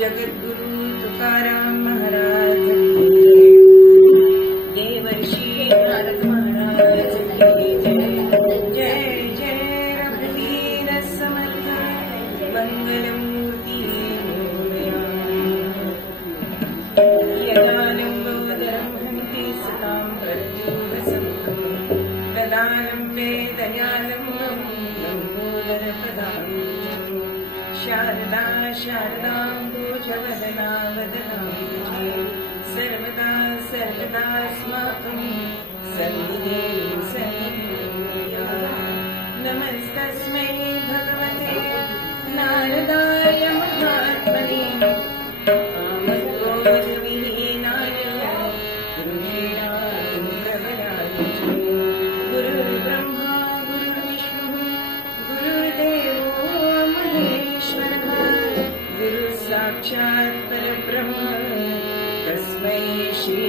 जगद्गुरु तुकाराम महाराज देवर्षी नारद महाराज जय जय रघुवीर समर्थ मंगलमूर्ति यदालम्बोदरं हन्ति सतां प्रत्युपसंतं तदालम्बे दयालम्बं लम्बोदरप्रदानं शारदा शारदाम्बोजवदना वदनाम्बुजे सर्वदा सर्वदास्माकं सन्निधौ सन्निधौ नमस्तस्मै भगवते नारदाय महात्मने कामक्रोधविहीनाय गुरुशीलाय गुरुर्ब्रह्मा गुरुर्विष्णुः गुरुर्देवो महेश्वरः गुरुः साक्षात् परब्रह्म तस्मै श्री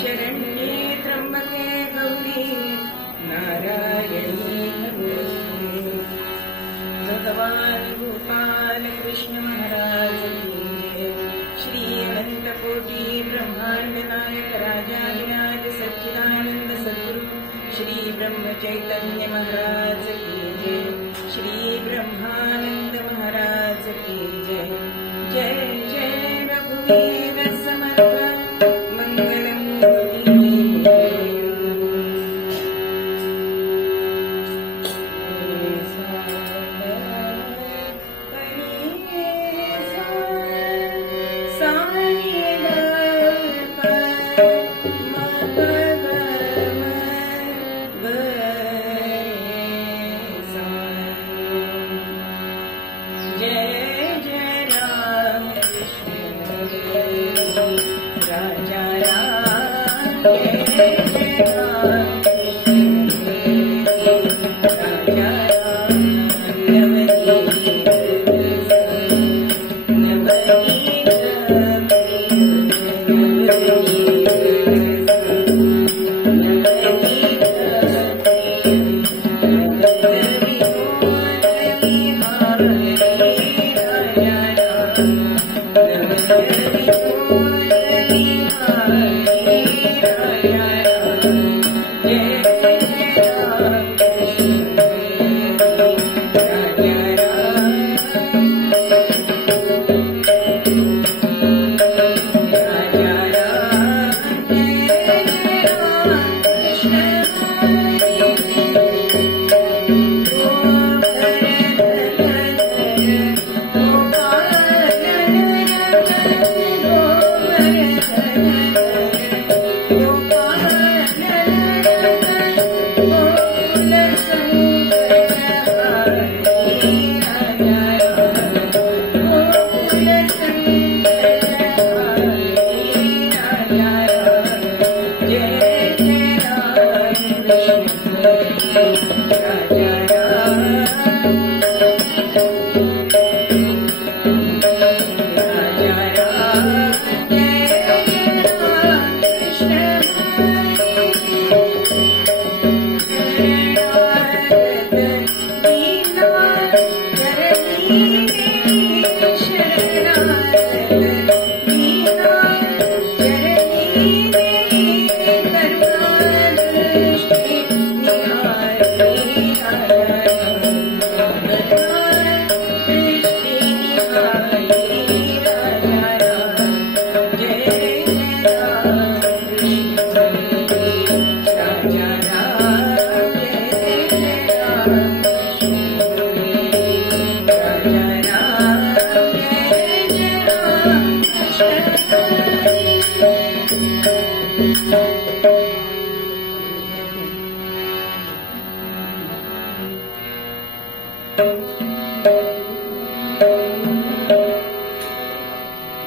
शरण्ये त्र्यंबके गौरी नारायणी नमोस्तुते। भगवान गोपाल कृष्ण महाराज की जय। श्री अनंत कोटि ब्रह्मांड नायक राजाधिराज सच्चिदानंद सद्गुरु श्री ब्रह्म चैतन्य महाराज की जय। श्री ब्रह्मानंद महाराज की जय। जय जय रघुवीर समर्थ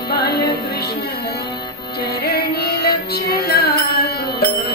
बालकृष्ण चरणी लक्ष लागो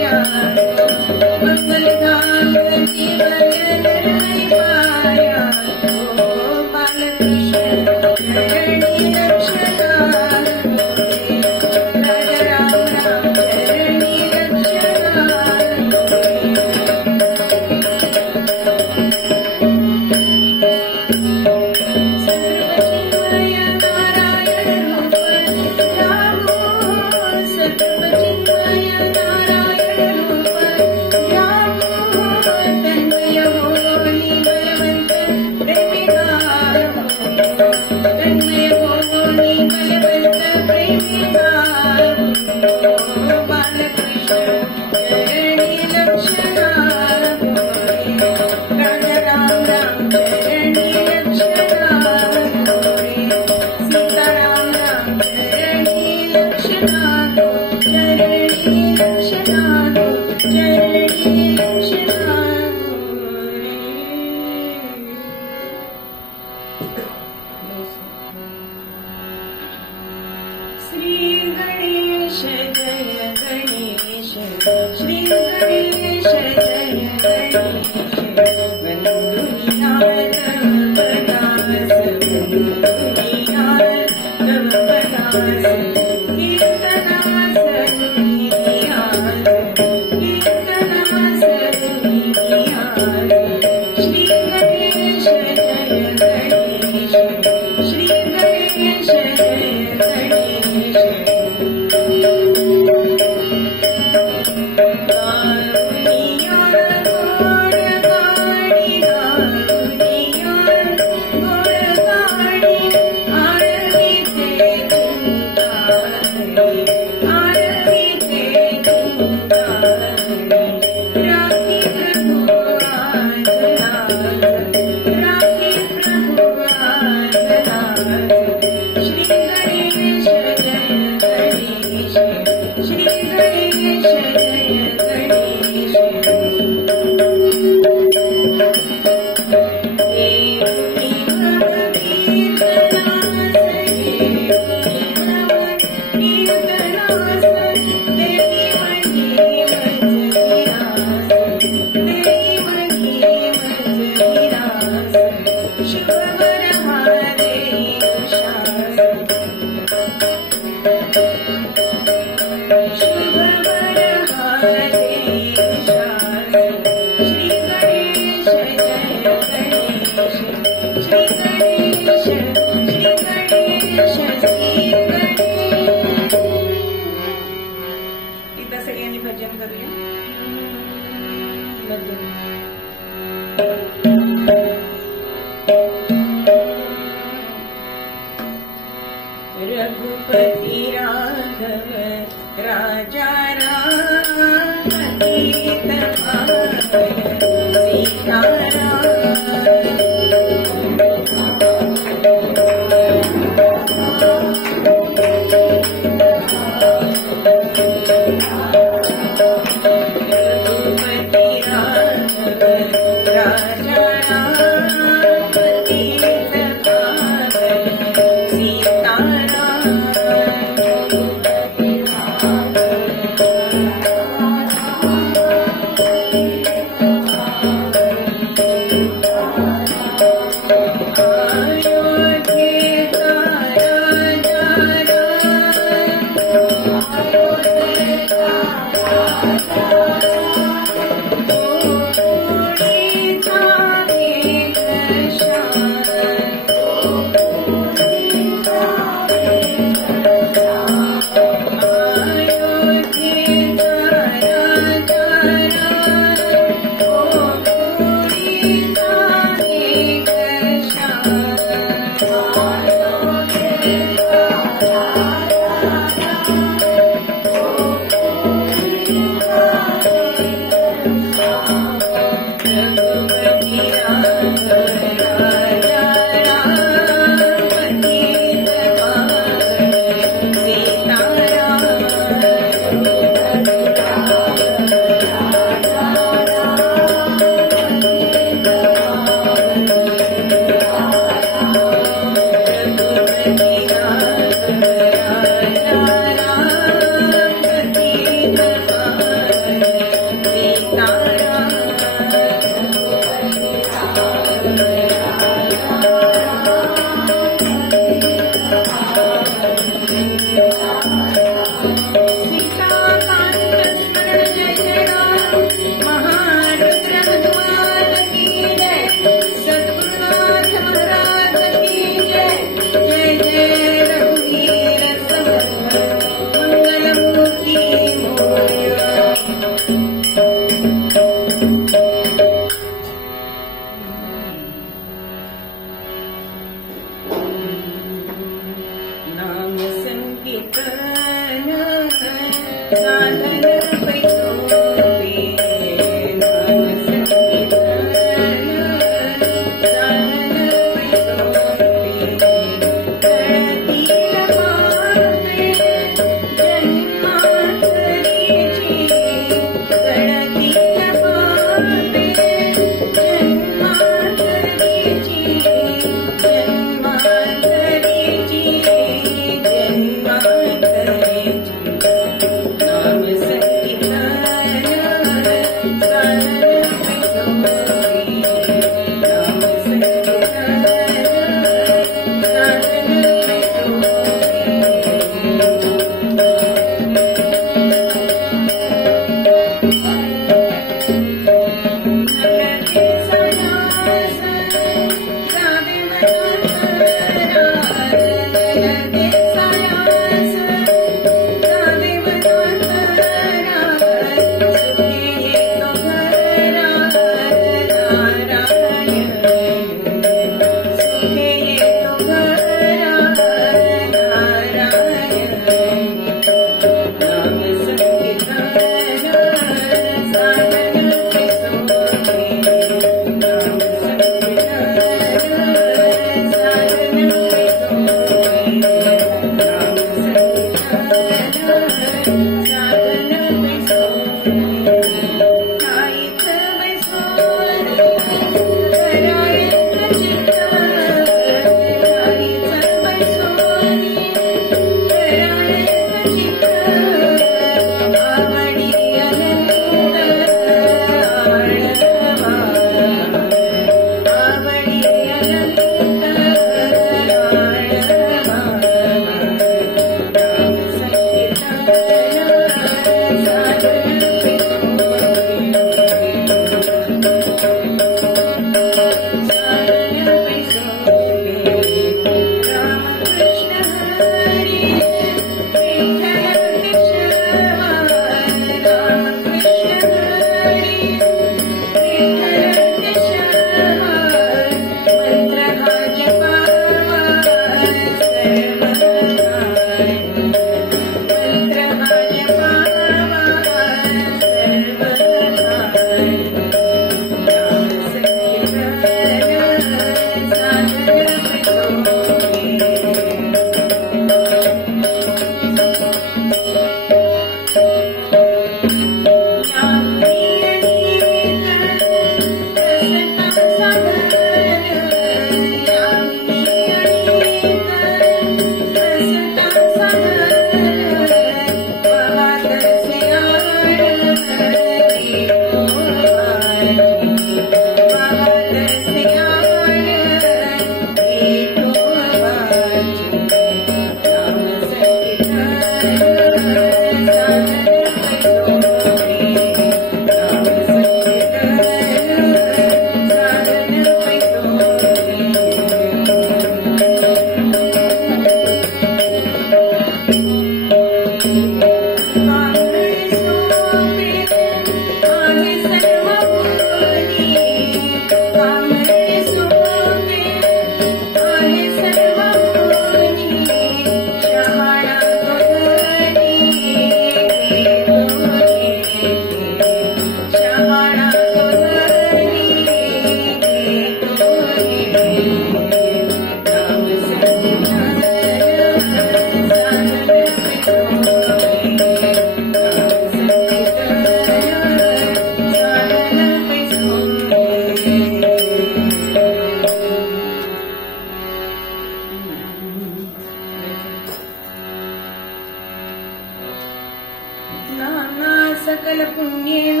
सकल पुण्येन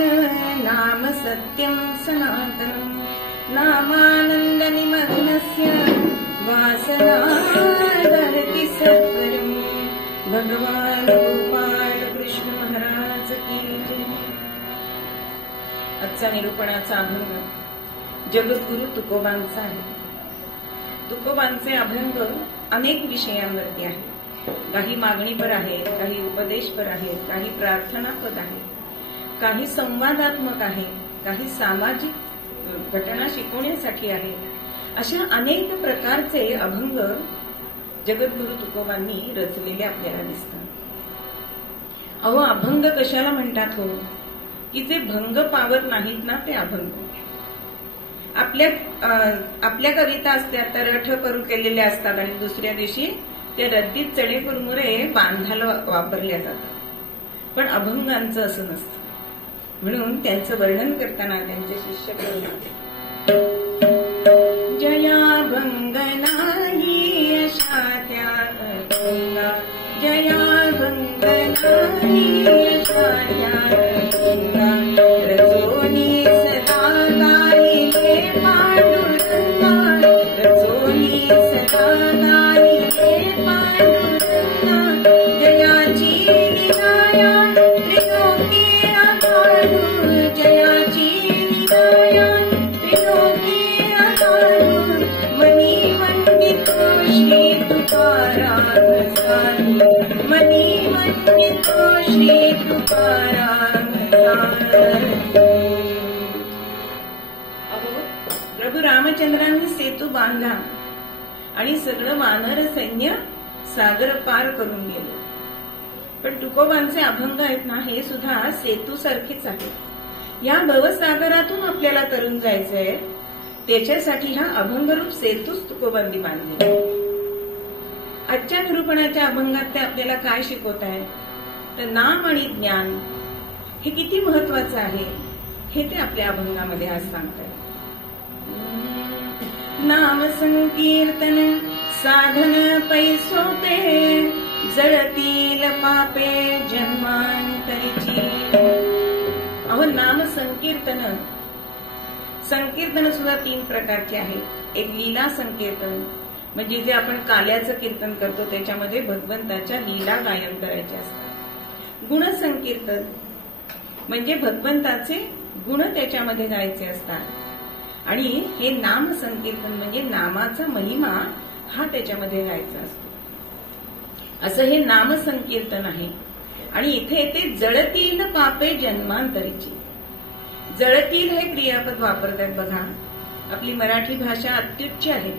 नाम सत्यं सनातनं नामानंद निमग्नस्य वासनाधरति सत्वरम्। भगवान गोपाळ कृष्ण महाराज की जय। आजचा निरूपणाचा अभंग जगद्गुरु तुकोबांचा आहे। तुकोबांचे अभंग अनेक विषयांवरती आहे। काही मागणीपर आहेत, काही उपदेशपर आहेत, काही प्रार्थनापद आहेत, काही संवादात्मक आहे, काही सामाजिक घटना शिकवण्यासाठी आहे। अशा अनेक प्रकारचे अभंग जगद्गुरु तुकोबांनी रचलेले आपल्याला दिसतात। अहो, अभंग कशाला म्हणतात हो? की जे भंग पावत नाहीत ना ते अभंग. आपल्या कविता असतात तर रठ करू केलेल्या असतात आणि दुसऱ्या दिवशी त्या रद्दीत चणे कुरमुरे बांधायला वापरल्या जातात. पण अभंगांचं असं नसतं. म्हणून त्यांचं वर्णन करताना त्यांचे शिष्य करतात, जयाभंग नाही अशा त्या अभंगा, जयाभंग नाही अशा त्या अभंगा, रजोनी सदा गायिले पांडुरंगा, रजोनी सदा गायिले पांडुरंगा, जयाची निराया त्रिलोकी आधारू, जयाची निराया त्रिलोकी आधारू, मनी वंदितो श्री तुकाराम साधू, मनी वंदितो श्री तुकाराम साधू. अहो, प्रभू रामचंद्रांनी सेतू बांधला आणि सगळं वानर सैन्य सागर पार करून गेलं. पण तुकोबांचे अभंग आहेत ना, हे सुद्धा सेतू सारखेच आहे. या भवसागरातून आपल्याला तरून जायचंय, त्याच्यासाठी हा अभंगरूप सेतूच तुकोबांनी बांधले. आजच्या निरूपणाच्या अभंगात ते आपल्याला काय शिकवत आहे, तर नाम आणि ज्ञान हे किती महत्वाचं आहे हे ते आपल्या अभंगामध्ये आज सांगतात. नाम संकीर्तन साधन पैसोपे, जळतील पापे जन्मांतरीची. अहो, नाम संकीर्तन सुद्धा 3 प्रकारचे आहेत. एक लीला संकीर्तन, म्हणजे जे आपण काल्याचं कीर्तन करतो त्याच्यामध्ये भगवंताच्या लीला गायन करायचे असतात. गुण संकीर्तन म्हणजे भगवंताचे गुण त्याच्यामध्ये गायचे असतात. आणि हे नाम संकीर्तन म्हणजे नामाचा महिमा हा त्याच्यामध्ये गायचा असतो. असं हे नाम संकीर्तन आहे. आणि इथे ते जळतील पापे जन्मांतरीची. जळतील हे क्रियापद वापरतात बघा. आपली मराठी भाषा अत्युच्च आहे.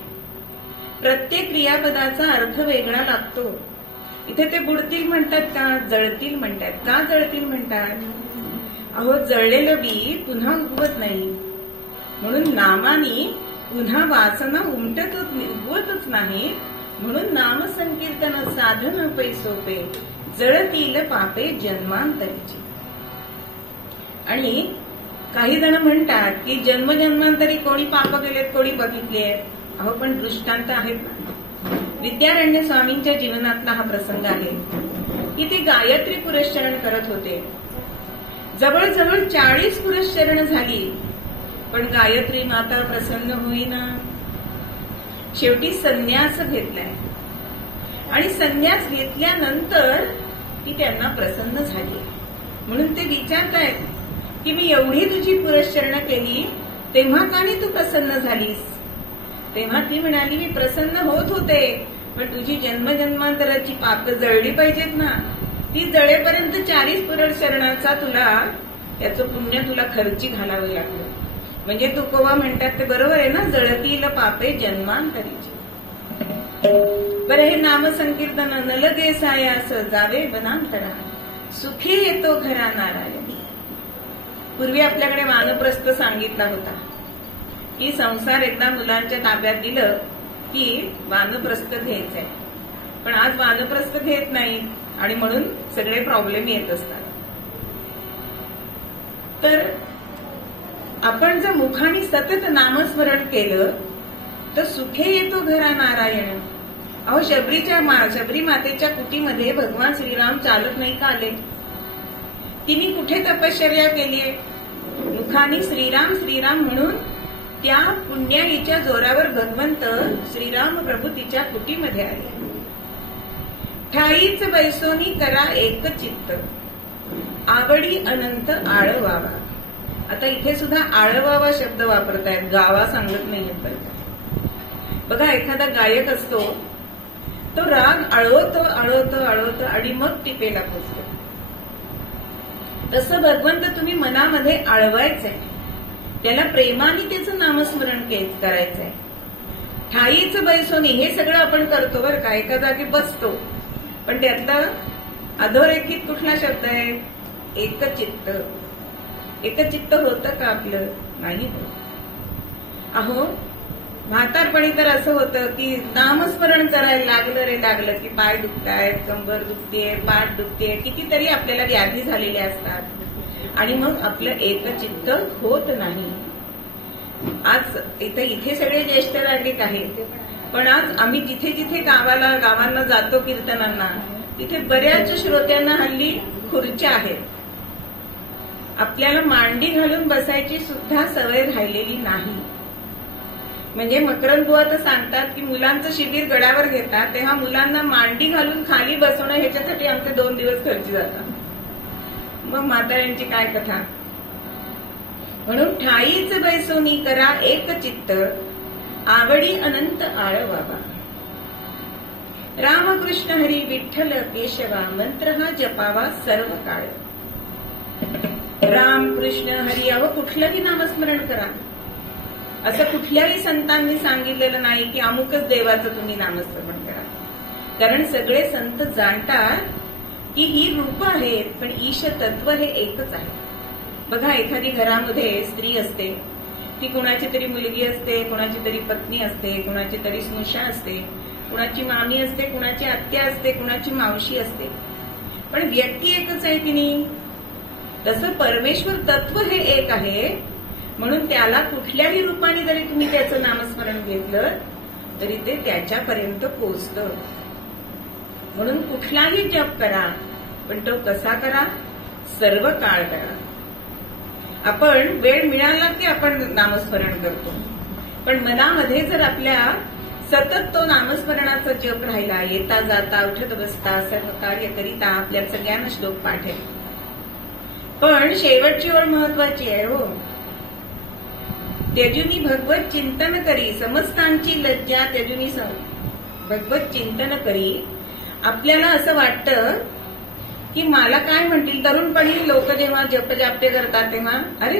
प्रत्येक क्रियापदाचा अर्थ वेगळा लागतो. इथे ते बुडतील म्हणतात का जळतील म्हणतात? का जळतील म्हणतात? अहो, जळलेलं बी पुन्हा उगवत नाही, म्हणून नामानी पुन्हा वासना उगवतच नाही. म्हणून नाम संकीर्तन साधन पैसोपे, जळतील पापे जन्मांतरीची. आणि काही जण म्हणतात की जन्मजन्मांतरी कोणी पाप केलेत, कोणी बघितले. अहो, पण दृष्टांत आहेत ना. विद्यारण्य स्वामींच्या जीवनातला हा प्रसंग आहे की ते गायत्री पुरस्चरण करत होते. जवळजवळ 40 पुरस्चरण झाली, पण गायत्री माता प्रसन्न होईना. शेवटी संन्यास घेतलाय आणि संन्यास घेतल्यानंतर ती त्यांना प्रसन्न झाली. म्हणून ते विचारतायत की मी एवढी तुझी पुरस्चरण केली, तेव्हा का नाही तू प्रसन्न झालीस? तेव्हा ती म्हणाली, मी प्रसन्न होत होते, पण तुझी जन्मजन्मांतराची पाप जळली पाहिजेत ना. ती जळेपर्यंत 40 पुरस्चरणाचा त्याचं पुण्य तुला खर्ची घालावं लागलं. म्हणजे तुकोबा म्हणतात ते बरोबर आहे ना, जळतील पापे जन्मांतरीची. बरं, हे नामसंकीर्तन नल देसायास जावे वनांतरा, सुखी येतो घरा नारायणी. पूर्वी आपल्याकडे वानप्रस्थ सांगितला होता की संसार एकदा मुलांच्या ताब्यात दिलं की वानप्रस्थ घ्यायचंय. पण आज वानप्रस्थ घेत नाही आणि म्हणून सगळे प्रॉब्लेम येत असतात. तर आपण जर मुखाने सतत नामस्मरण केलं तर सुखे येतो घरा नारायण. अहो, शबरी मातेच्या कुटीमध्ये भगवान श्रीराम चालत नाही का आले? तिने कुठे तपश्चर्या केलीये? मुखाने श्रीराम श्रीराम म्हणून त्या पुण्याईच्या जोरावर भगवंत श्रीराम प्रभू तिच्या कुटीमध्ये आले. ठाईच बैसोनी करा एक चित्त, आवडी अनंत आळवावा. आता इथे सुद्धा आळवावा शब्द वापरतायत, गावा सांगत नाहीत बरं. बघा, एखादा गायक असतो तो राग आळवतो आळवतो आळवतो आणि मग टिपेला पोचतो. तसं भगवंत तुम्ही मनामध्ये आळवायचंय, त्याला प्रेमाने त्याचं नामस्मरण करायचंय. ठाईच बैसोनी हे सगळं आपण करतो बरं का, एका जागी बसतो, पण त्यातलं अधोरेखित कुठला शब्द आहे? एकचित्त. एकचित्त होतं का आपलं? नाही होत. अहो म्हातारपणी तर असं होतं की नामस्मरण करायला लागलं रे लागलं की पाय दुखतायत, कंबर दुखतेय, पाठ दुखतेय, कितीतरी आपल्याला व्याधी झालेल्या असतात आणि मग आपलं एकचित्त होत नाही. आज इथे सगळे ज्येष्ठ नागरिक आहेत, पण आज आम्ही जिथे जिथे गावांना जातो कीर्तनांना, तिथे बऱ्याच श्रोत्यांना हल्ली खुर्च्या आहेत. आपल्याला मांडी घालून बसायची सुद्धा सवय राहिलेली नाही. म्हणजे मकरंद बुवा तर सांगतात की मुलांचं शिबिर गडावर घेतात तेव्हा मुलांना मांडी घालून खाली बसवणं ह्याच्यासाठी आमचे 2 दिवस खर्ची जातात. मग म्हाताऱ्यांची काय कथा. म्हणून ठाईच बैसोनी करा एक चित्त, आवडी अनंत आळ बाबा. रामकृष्ण हरी विठ्ठल केशवा, मंत्र हा जपावा सर्व काळ. राम कृष्ण हरी, अहो कुठलंही नामस्मरण करा. असं कुठल्याही संतांनी सांगितलेलं नाही की अमुकच देवाचं तुम्ही नामस्मरण करा. कारण सगळे संत जाणतात की ही रूप आहेत, पण ईश तत्व हे एकच आहे. बघा, एखादी घरामध्ये स्त्री असते, ती कुणाची तरी मुलगी असते, कुणाची तरी पत्नी असते, कुणाची तरी स्नुषा असते, कुणाची मामी असते, कुणाची आत्या असते, कुणाची मावशी असते, पण व्यक्ती एकच आहे की नाही. तसं परमेश्वर तत्व हे एक आहे. म्हणून त्याला कुठल्याही रूपाने जरी तुम्ही त्याचं नामस्मरण घेतलं तरी ते त्याच्यापर्यंत पोहोचतं. म्हणून कुठलाही जप करा, पण तो कसा करा? सर्व काळ करा. आपण वेळ मिळाला की आपण नामस्मरण करतो, पण मनामध्ये जर आपल्या सतत तो नामस्मरणाचा जप राहिला, येता जाता उठत बसता सर्व कार्य करिता, आपल्या सगळ्यांना श्लोक पाठ आहे. पण शेवटची ओळ महत्वाची आहे हो. त्यजुनी भगवत चिंतन करी, समस्तांची लज्जा त्यजुनी भगवत चिंतन करी. आपल्याला असं वाटतं की मला काय म्हणतील, तरुणपणी लोक जेव्हा जपजाप्य करतात तेव्हा अरे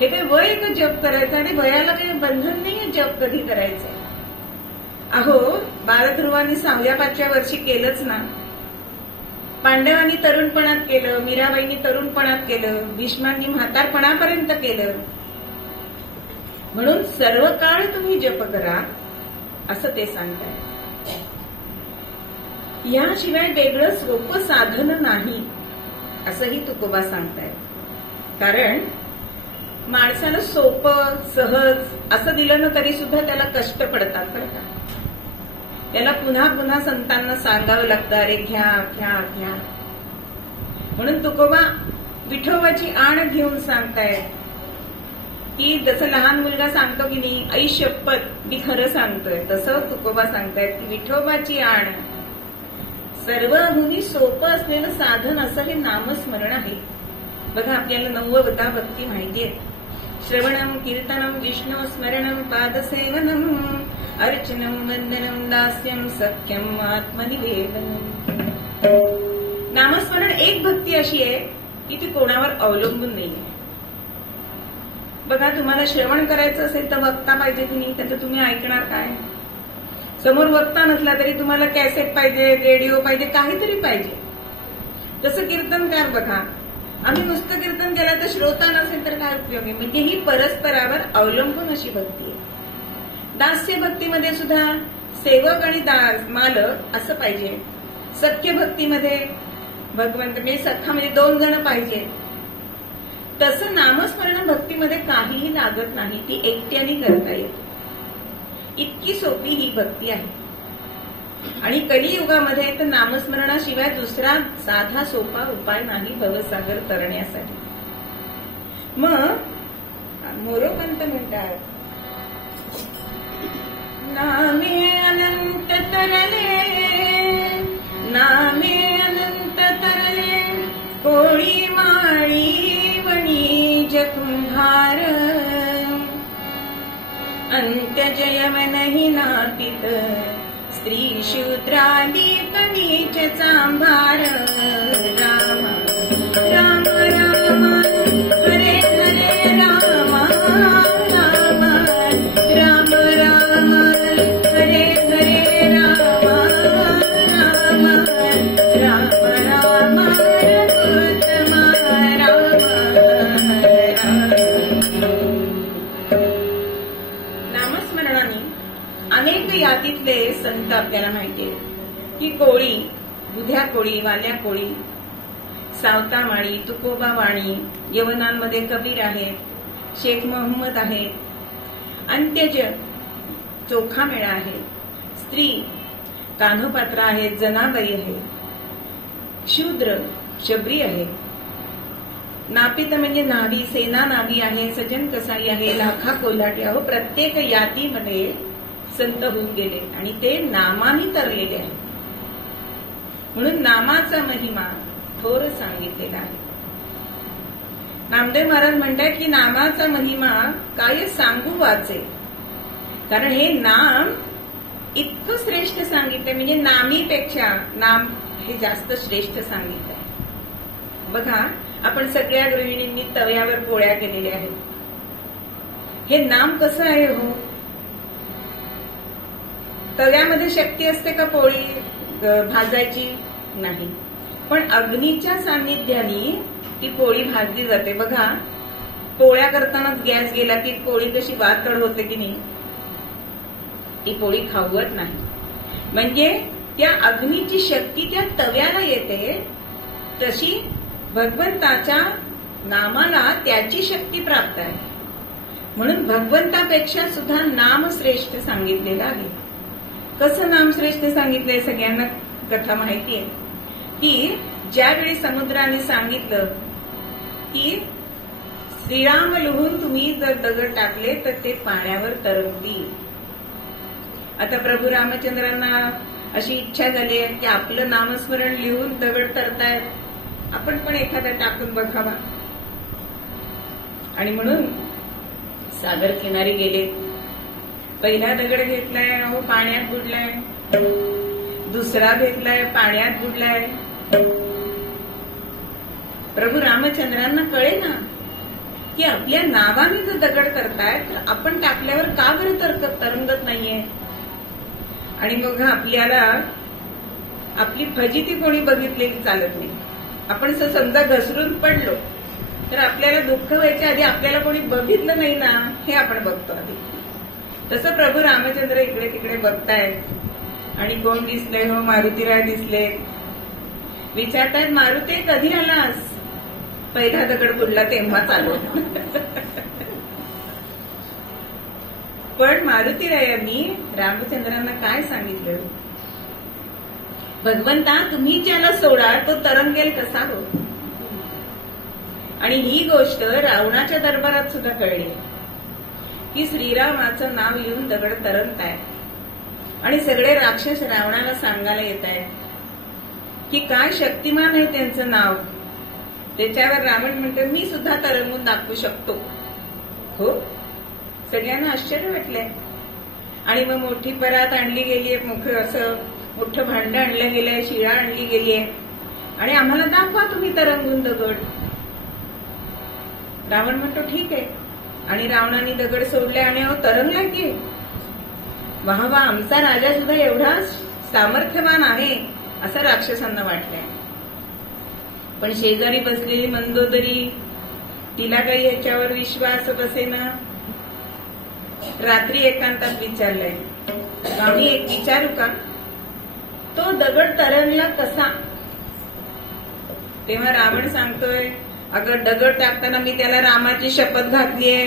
हे काय वय का जप करायचं, आणि वयाला काही बंधन नाहीये जप कधी करायचंय. अहो बालध्रुवांनी 6व्या-5व्या वर्षी केलंच ना. पांडवांनी तरुणपणात केलं, मीराबाईंनी तरुणपणात केलं, भीष्मांनी म्हातारपणापर्यंत केलं. म्हणून सर्व काळ तुम्ही जप करा असं ते सांगताय. याशिवाय वेगळं सोपं साधन नाही असंही तुकोबा सांगताय. कारण माणसाला सोपं सहज असं दिलं ना तरी सुद्धा त्याला कष्ट पडतात बरं का. त्याला पुन्हा पुन्हा संतांना सांगावं लागतं, अरे घ्या घ्या घ्या. म्हणून तुकोबा विठोबाची आण घेऊन सांगताय की जसं लहान मुलगा सांगतो की नाही, आई शपथ मी खरं सांगतोय, तसं तुकोबा सांगतायत की विठोबाची आण सर्वहुनी सोपं असलेलं साधन असं हे नामस्मरण आहे. बघा, आपल्याला 90 भक्ती माहिती आहे. श्रवणम कीर्तनम विष्णू स्मरणम पादसेवनम अर्चनम वंदनम दास्यम सख्यम आत्मनिवेदनम. नामस्मरण एक भक्ती अशी आहे की ती कोणावर अवलंबून नाहीये. बघा, तुम्हाला श्रवण करायचं असेल तर वक्ता पाहिजे की नाही, त्याचं तुम्ही ऐकणार काय. समोर वक्ता नसला तरी तुम्हाला कॅसेट पाहिजे, रेडिओ पाहिजे, काहीतरी पाहिजे. तसं कीर्तनकार बघा, आम्ही नुसतं कीर्तन केलं तर श्रोता नसेल तर काय उपयोग आहे. म्हणजे ही परस्परावर अवलंबून अशी भक्ती आहे. दास्य भक्तीमध्ये सुद्धा सेवक आणि मालक असं पाहिजे. सख्य भक्तीमध्ये भगवंत म्हणजे सख्खा म्हणजे 2 जण पाहिजे. तसं नामस्मरण भक्तीमध्ये काहीही लागत नाही, ती एकट्याने करता येते. इतकी सोपी ही भक्ती आहे. आणि कलियुगामध्ये तर नामस्मरणाशिवाय दुसरा साधा सोपा उपाय नाही भवसागर तरण्यासाठी. मग मोरोपंत म्हणतात, नामे अनंत तरले, नामे अनंत तरले, कोळी माळी वणीज कुंभार, अंत्यजयमनहि नातीत, स्त्री शूद्रादी कणीच चांभार. राम राम राम हरे हरे राम, राम राम राम हरे हरे राम, राम राम राम नावातले संत आपल्याला माहितीये की कोळी, बुध्या कोळी, वाल्या कोळी, सावता माळी, तुकोबा वाणी, यवनांमध्ये कबीर आहेत, शेख मोहम्मद आहेत, अंत्यज चोखा मेळा आहे, स्त्री कान्होपात्र आहेत, जनाबाई आहे, शूद्र शबरी आहे, नापित म्हणजे नाभी, सेना नाभी आहे, सजन कसाई आहे, लाखा कोल्हाटी आहे. प्रत्येक यातीमध्ये संत होऊन गेले आणि ते नामानी तरलेले आहे. म्हणून नामाचा महिमा थोर सांगितलेला आहे. नामदेव महाराज म्हणतात की नामाचा महिमा काय सांगू वाचे, कारण हे नाम इतकं श्रेष्ठ सांगितलंय, म्हणजे नामीपेक्षा नाम हे जास्त श्रेष्ठ सांगितलंय. बघा, आपण सगळ्या गृहिणींनी तव्यावर पोळ्या केलेल्या आहेत. हे नाम कसं आहे हो? तव्यामध्ये शक्ती असते का पोळी भाजायची? नाही, पण अग्नीच्या सान्निध्याने ती पोळी भाजली जाते. बघा, पोळ्या करतानाच गॅस गेला की पोळी कशी वातड होते की नाही, ती पोळी खावत नाही. म्हणजे त्या अग्नीची शक्ती त्या तव्याला येते, तशी भगवंताच्या नामाला त्याची शक्ती प्राप्त आहे. म्हणून भगवंतापेक्षा सुद्धा नाम श्रेष्ठ सांगितलेलं आहे. कसं नाम श्रेष्ठ सांगितलंय? सगळ्यांना कथा माहिती आहे की ज्यावेळी समुद्राने सांगितलं की श्रीराम लिहून तुम्ही जर दगड टाकले तर ते पाण्यावर तरंगतील. आता प्रभू रामचंद्रांना अशी इच्छा झाली आहे की आपलं नामस्मरण लिहून दगड तरतायत, आपण पण एखादा टाकून बघावा. आणि म्हणून सागर किनारी गेले. पहिला दगड घेतलाय, अहो पाण्यात बुडलाय. दुसरा घेतलाय, पाण्यात बुडलाय. प्रभू रामचंद्रांना कळे ना की आपल्या नावाने जर दगड करतायत तर आपण टाकल्यावर का बरं तरंगत नाहीये. आणि मग आपल्याला आपली फजिती कोणी बघितलेली चालत नाही. आपण समजा घसरून पडलो तर आपल्याला दुःख व्हायच्या आधी आपल्याला कोणी बघितलं नाही ना, हे आपण बघतो आधी. तसं प्रभू रामचंद्र इकडे तिकडे बघतायत आणि कोण दिसले? हो, मारुतीराय दिसले. विचारतायत, मारुती कधी आलास? पहिला दगड बुडला तेव्हाच आलो. पण मारुतीरायांनी रामचंद्रांना काय सांगितलं? भगवंता, तुम्ही ज्याला सोडा तो तरंगेल कसा हो? आणि ही गोष्ट रावणाच्या दरबारात सुद्धा कळली की श्रीरामाचं नाव येऊन दगड तरंगताय. आणि सगळे राक्षस रावणाला सांगायला येत आहेत की काय शक्तिमान आहे त्यांचं नाव. त्याच्यावर रावण म्हणतो, मी सुद्धा तरंगून दाखवू शकतो. हो, सगळ्यांना आश्चर्य वाटलंय. आणि मग मोठी परात आणली गेलीये, असं मोठं भांड आणलं गेलंय, शिळा आणली गेलीये आणि आम्हाला दाखवा तुम्ही तरंगून दगड. रावण म्हणतो ठीक आहे. आणि रावणाने दगड सोडले आणि तरंगला की वाह वा, आमचा राजा सुद्धा एवढा सामर्थ्यवान आहे असं राक्षसांना वाटलंय. पण शेजारी बसलेली मंदोदरी, तिला काही याच्यावर विश्वास बसेना. रात्री एकांतात विचारलंय, आम्ही एक विचारू का, तो दगड तरंगला कसा? तेव्हा रावण सांगतोय, अगं दगड टाकताना मी त्याला रामाची शपथ घातलीये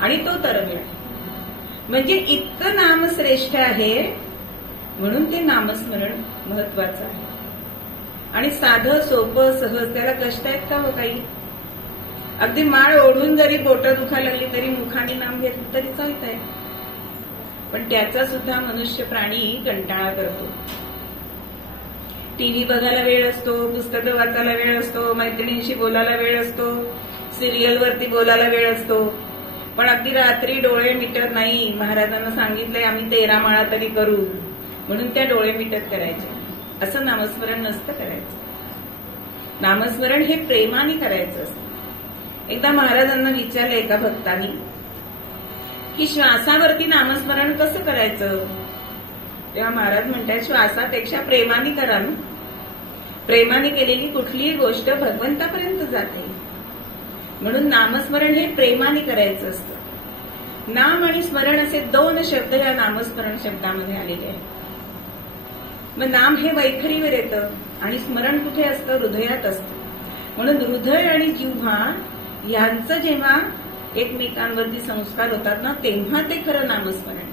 आणि तो तरंगला. म्हणजे इतकं नाम श्रेष्ठ आहे, म्हणून ते नामस्मरण महत्वाचं आहे. आणि साधं सोपं सहज, त्याला कष्ट आहेत का हो काही? अगदी माळ ओढून जरी बोटं दुखायला लागली तरी मुखाने नाम घेतलं तरी चालतंय. पण त्याचा सुद्धा मनुष्य प्राणी कंटाळा करतो. टीव्ही बघायला वेळ असतो, पुस्तकं वाचायला वेळ असतो, मैत्रिणींशी बोलायला वेळ असतो, सिरियलवरती बोलायला वेळ असतो. पण अगदी रात्री डोळे मिटत नाही. महाराजांना सांगितलंय आम्ही 13 माळा तरी करू, म्हणून त्या डोळे मिटत करायचे. असं नामस्मरण नसतं करायचं. नामस्मरण हे प्रेमाने करायचं असतं. एकदा महाराजांना विचारलं एका भक्तानी की श्वासावरती नामस्मरण कसं करायचं? तेव्हा महाराज म्हणतात, श्वासापेक्षा प्रेमाने करा ना. प्रेमाने केलेली कुठलीही गोष्ट भगवंतापर्यंत जाते. म्हणून नामस्मरण हे प्रेमाने करायचं असतं. नाम आणि स्मरण असे दोन शब्द या नामस्मरण शब्दामध्ये आलेले आहेत. मग नाम हे वैखरीवर येतं आणि स्मरण कुठे असतं? हृदयात असतं. म्हणून हृदय आणि जिव्हा यांचं जेव्हा एकमेकांवरती संस्कार होतात ना, तेव्हा ते खरं नामस्मरण.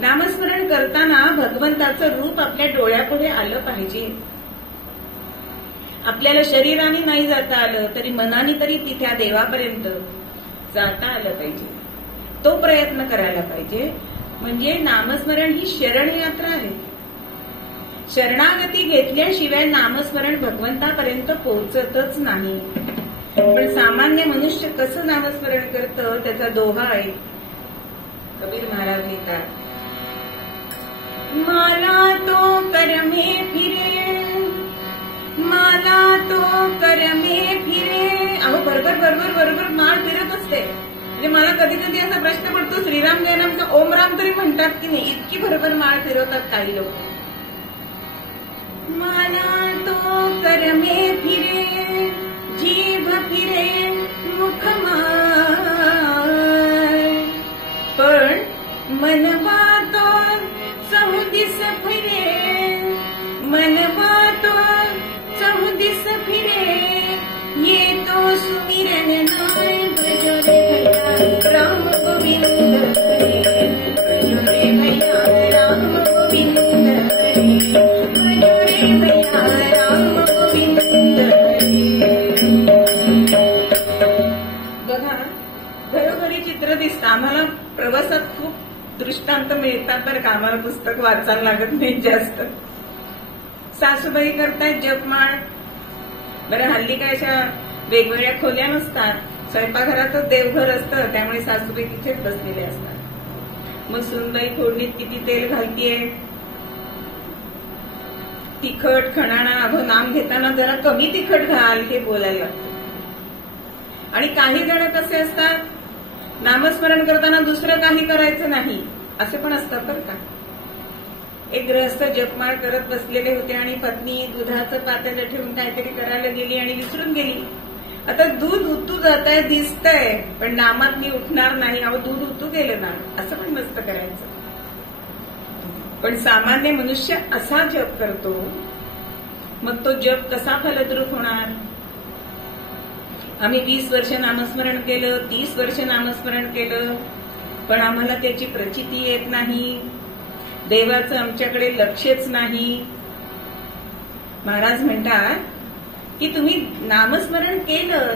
नामस्मरण करताना भगवंताचं रूप आपल्या डोळ्यापुढे आलं पाहिजे. आपल्याला शरीराने नाही जाता आलं तरी मनाने तरी तिथे देवापर्यंत जाता आलं पाहिजे. तो प्रयत्न करायला पाहिजे. म्हणजे नामस्मरण ही शरण यात्रा आहे. शरणागती घेतल्याशिवाय नामस्मरण भगवंतापर्यंत पोहोचतच नाही. पण सामान्य मनुष्य कसं नामस्मरण करतं त्याचा दोहा आहे. कबीर महाराज लिहितात, माला तो करमे फिरे, माला तो करमे फिरे. अहो बरोबर माळ फिरत असते. म्हणजे मला कधी कधी असा प्रश्न पडतो, श्रीराम जयरामचा ओम राम तरी म्हणतात की नाही, इतकी बरोबर माळ फिरवतात काही लोक. माला तो करमे फिरे, जीभ फिरे मुख माय, पण मनवा तो चौदिस फिरे, मनवा तो चौदिस फिरे. ये तो सुमिरन नाय भजो रे भैया राम गोविंद हरे, भजो रे भैया राम गोविंद हरे, भजो रे भैया राम गोविंद हरे. बघा, घरोघरी चित्र दिसतं. आम्हाला प्रवासात खूप दृष्टांत मिळतात तर आम्हाला पुस्तक वाचायला लागत नाही जास्त. सासूबाई करतायत जपमाळ. बरं, हल्ली काय अशा वेगवेगळ्या खोल्या नसतात. स्वयंपाकघरातच देवघर असतं, त्यामुळे सासूबाई तिथेच बसलेले असतात. मग सूनबाई फोडणीत किती तेल घालतीये, तिखट खणाणा. अगं नाम घेताना जरा कमी तिखट घाल हे बोलायला लागतं. आणि काही जण कसे असतात, नामस्मरण करताना दुसरं काही करायचं नाही असे पण असतात बरं का. एक गृहस्थ जपमाळ करत बसलेले होते आणि पत्नी दुधाचं पातेलं ठेवून काहीतरी करायला गेली आणि विसरून गेली. आता दूध उतू जात आहे दिसतंय, पण नामात मी उठणार नाही. अहो दूध उतू गेलं ना, असं पण मस्त करायचं. पण सामान्य मनुष्य असा जप करतो, मग तो जप कसा फलद्रूप होणार? आम्ही 20 वर्ष नामस्मरण केलं, 30 वर्ष नामस्मरण केलं, पण आम्हाला त्याची प्रचिती येत नाही. देवाचं आमच्याकडे लक्षच नाही. महाराज म्हणतात की तुम्ही नामस्मरण केलं.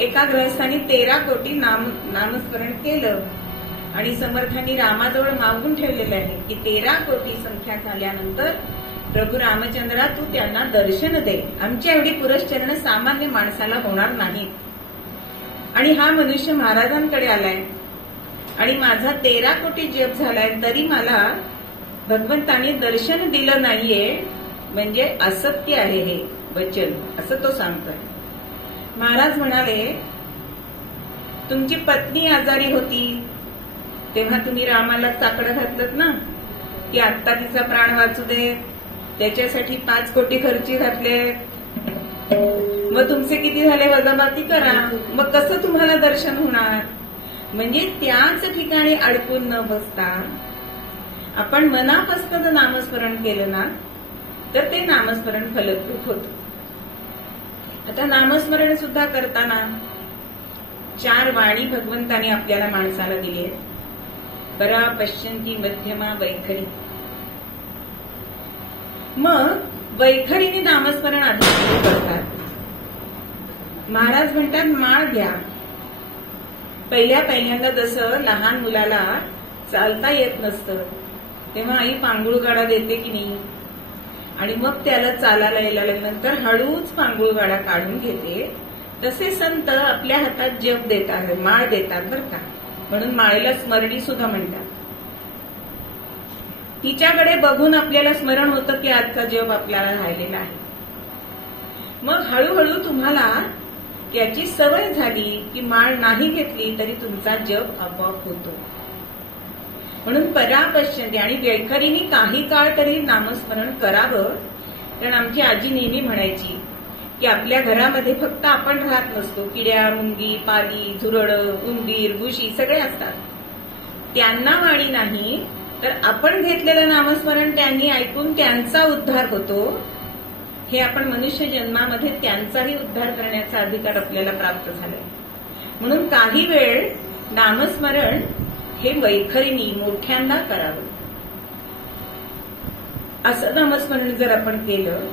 एका गृहस्थाने 13 कोटी नामस्मरण केलं आणि समर्थांनी रामाजवळ मागून ठेवलेलं आहे की 13 कोटी संख्या झाल्यानंतर प्रभू रामचंद्रा तू त्यांना दर्शन दे. आमच्या एवढी पुरश्चरण सामान्य माणसाला होणार नाही. आणि हा मनुष्य महाराजांकडे आलाय आणि माझा 13 कोटी जप झालाय तरी मला भगवंतांनी दर्शन दिलं नाहीये, म्हणजे असत्य आहे हे वचन, असं तो सांगतोय. महाराज म्हणाले, तुमची पत्नी आजारी होती तेव्हा तुम्ही रामाला चाकडं घातलं ना की आत्ता तिचा प्राण वाचू दे, त्याच्यासाठी 5 कोटी खर्ची घातले. मग तुमचे किती झाले वजाबाकी करा, मग कसं तुम्हाला दर्शन होणार? म्हणजे त्याच ठिकाणी अडकून न बसता आपण मनापासून नामस्मरण केलं ना तर ते नामस्मरण फलद्रूप होतं. आता नामस्मरण सुद्धा करताना 4 वाणी भगवंताने आपल्याला माणसाला दिली आहे. परा, पश्यंती, मध्यमा, वैखरी. मग वैखरीने नामस्मरण आधी सुरू करतात. महाराज म्हणतात माळ घ्या. पहिल्यांदा जसं लहान मुलाला चालता येत नसतं तेव्हा आई पांगुळ गाडा देते की नाही, आणि मग त्याला चालायला यायला लागल्यानंतर हळूच पांगुळ गाडा काढून घेते, तसे संत आपल्या हातात जप देतात, माळ देतात बरं का. म्हणून माळेला स्मरणी सुद्धा म्हणतात. तिच्याकडे बघून आपल्याला स्मरण होतं की आजचा जप आपल्याला राहिलेला आहे. मग हळूहळू तुम्हाला याची सवय झाली की माळ नाही घेतली तरी तुमचा जप आपोआप होतो. म्हणून परापश्यंती आणि वैखरीने काही काळ तरी नामस्मरण करावं. कारण आमची आजी नेहमी म्हणायची की आपल्या घरामध्ये फक्त आपण राहत नसतो. किड्या, मुंगी, पाली, झुरळं, उंदीर, घुशी सगळे असतात. त्यांना वाणी नाही, तर आपण घेतलेलं नामस्मरण त्यांनी ऐकून त्यांचा उद्धार होतो. हे आपण मनुष्य जन्मामध्ये त्यांचाही उद्धार करण्याचा अधिकार आपल्याला प्राप्त झालाय. म्हणून काही वेळ नामस्मरण हे वैखरीने मोठ्यांदा करावं. असं नामस्मरण जर आपण केलं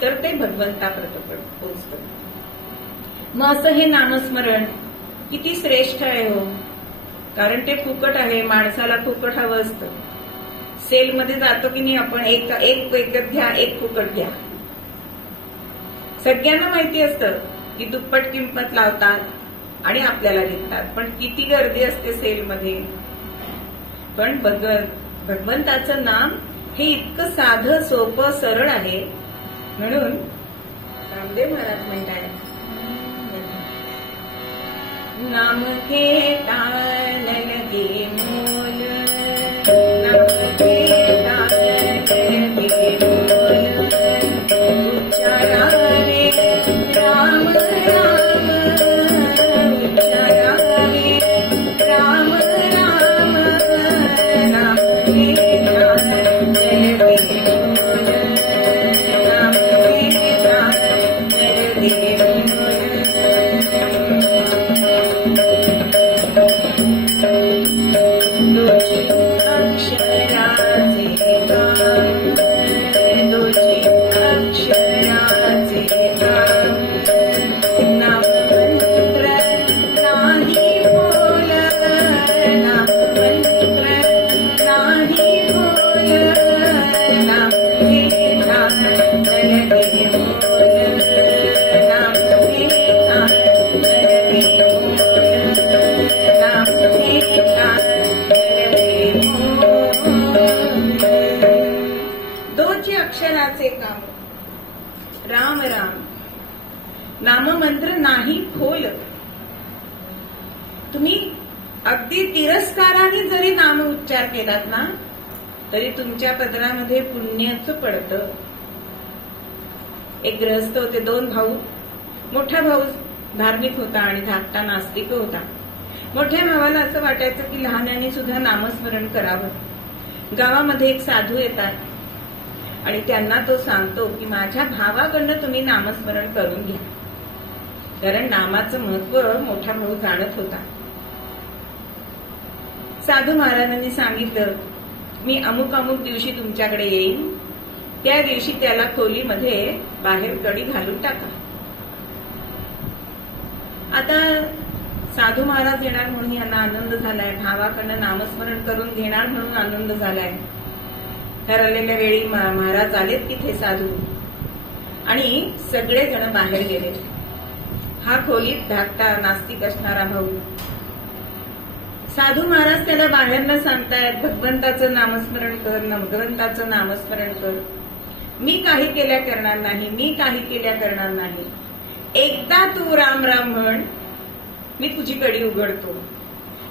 तर ते भगवंतापर्यंत पोहोचतं. मग असं हे नामस्मरण किती श्रेष्ठ आहे हो. कारण ते फुकट आहे. माणसाला फुकट हवं असतं. सेलमध्ये जातो की नाही आपण, एक विकत घ्या, एक फुकट घ्या. सगळ्यांना माहिती असतं की दुप्पट किंमत लावतात आणि आपल्याला विकतात. पण किती गर्दी असते सेलमध्ये. पण भगवंताचं नाम हे इतकं साधं, सोपं, सरळ आहे. म्हणून रामदेव महाराज म्हणतात, नाम घेता न लगे मोल, नाम घेता न लगे मोल, उच्चारा रे राम राम, उच्चारा रे राम राम, नाम घेता न लगे मोल, नाम घेता न लगे मोल. अक्षराचे काम राम राम. नाममंत्र नाही खोल. तुम्ही अगदी तिरस्काराने जरी नाम उच्चार केलात ना तरी तुमच्या पदरामध्ये पुण्याचं पडतं. एक गृहस्थ होते, 2 भाऊ. मोठा भाऊ धार्मिक होता आणि धाकटा नास्तिक होता. मोठ्या भावाला असं वाटायचं की लहानाने सुद्धा नामस्मरण करावं. गावामध्ये एक साधू येतात आणि त्यांना तो सांगतो की माझ्या भावाकडनं तुम्ही नामस्मरण करून घ्या. कारण नामाचं महत्व मोठा भाऊ जाणत होता. साधू महाराजांनी सांगितलं, मी अमुक अमुक दिवशी तुमच्याकडे येईन. त्या दिवशी त्याला खोलीमध्ये बाहेर कडी घालून टाका. आता साधू महाराज येणार म्हणून यांना आनंद झालाय. भावाकडनं नामस्मरण करून घेणार म्हणून आनंद झालाय. ठरवलेल्या वेळी महाराज आलेत तिथे साधू आणि सगळेजण बाहेर गेले. हा खोलीत धाकटा नास्तिक असणारा भाऊ. साधू महाराज त्याला बाहेर न सांगतायत, भगवंताचं नामस्मरण कर, भगवंताचं नामस्मरण कर. मी काही केल्या करणार नाही, मी काही केल्या करणार नाही. एकदा तू राम राम म्हण, मी तुझी कडी उघडतो.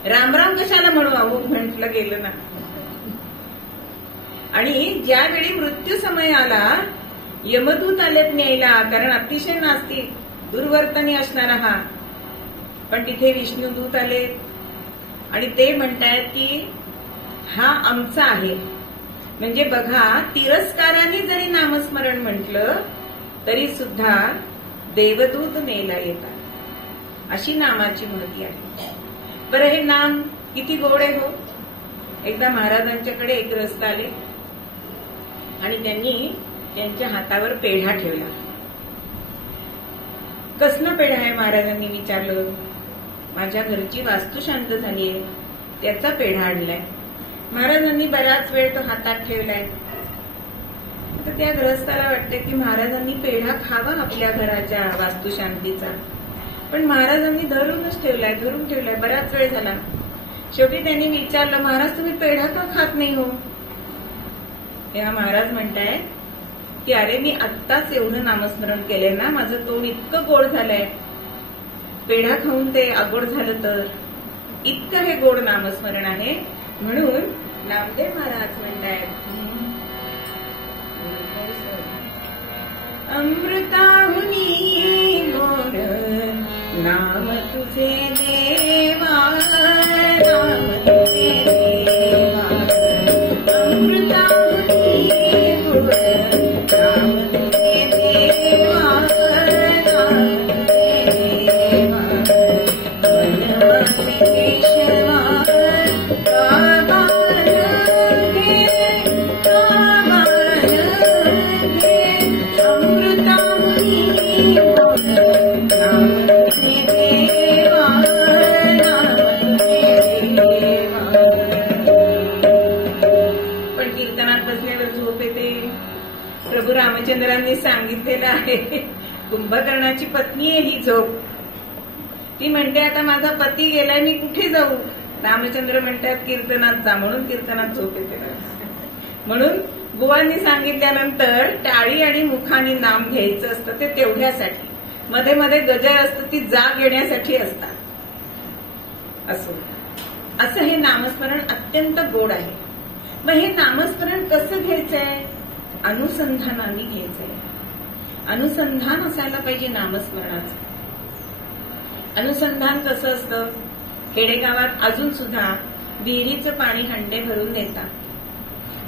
राम राम कशाला म्हणू अहो, म्हटलं गेलं ना. आणि ज्यावेळी मृत्यू समय आला, यमदूत आलेत न्यायला. कारण अतिशय नास्तिक दुर्वर्तनी असणारा हा. पण तिथे विष्णुदूत आले आणि ते म्हणतायत की हा आमचा आहे. म्हणजे बघा, तिरस्काराने जरी नामस्मरण म्हटलं तरी सुद्धा देवदूत न्यायला येतात. अशी नामाची महती आहे. बरं, हे नाम किती गोड आहे हो. एकदा महाराजांच्याकडे एक गृहस्थ आले आणि त्यांनी त्यांच्या हातावर पेढा ठेवला. कसला पेढा आहे महाराजांनी विचारलं. माझ्या घरची वास्तुशांत झालीये, त्याचा पेढा आणलाय. महाराजांनी बराच वेळ तो हातात ठेवलाय. तर त्या गृहस्थाला वाटतं की महाराजांनी पेढा खावा आपल्या घराच्या वास्तुशांतीचा. पण महाराजांनी धरूनच ठेवलाय, धरून ठेवलाय. बराच वेळ झाला. शेवटी त्यांनी विचारलं, महाराज तुम्ही पेढा का खात नाही हो. तेव्हा महाराज म्हणतायत की अरे मी आत्ताच एवढं नामस्मरण केलंय ना, माझं तोंड इतकं गोड झालंय. पेढा खाऊन ते अगोड झालं तर इतकं हे गोड नामस्मरण आहे. म्हणून नामदेव महाराज म्हणतायत, अमृताहुनी नाम तुझे देवा, नाम तुझे देवा, अमृताहुती गुण, नाम तुझे देवा, नाम तुझे देवा, वनवासी केशवा, काबान घे, काबान घे, अमृताहुती गुण, नाम तुझे देवा, नाम तुझे देवा. पण कीर्तनात बसल्यावर झोप येते. प्रभू रामचंद्रांनी सांगितलेलं आहे, कुंभकर्णाची पत्नी आहे ही झोप. ती म्हणते आता माझा पती गेलाय, मी कुठे जाऊ. रामचंद्र म्हणतात कीर्तनात जा, म्हणून कीर्तनात झोप येते. म्हणून बुवांनी सांगितल्यानंतर टाळी आणि मुखाने नाम घ्यायचं असतं, ते तेवढ्यासाठी. मध्ये मध्ये गजर असतं, ती जाग येण्यासाठी असतात. असं हे नामस्मरण अत्यंत गोड आहे. मग हे नामस्मरण कसं घ्यायचंय? अनुसंधानाने घ्यायचंय. अनुसंधान असायला पाहिजे नामस्मरणाचं. अनुसंधान कसं असतं? खेडेगावात अजून सुद्धा विहिरीचं पाणी हंडे भरून देतात.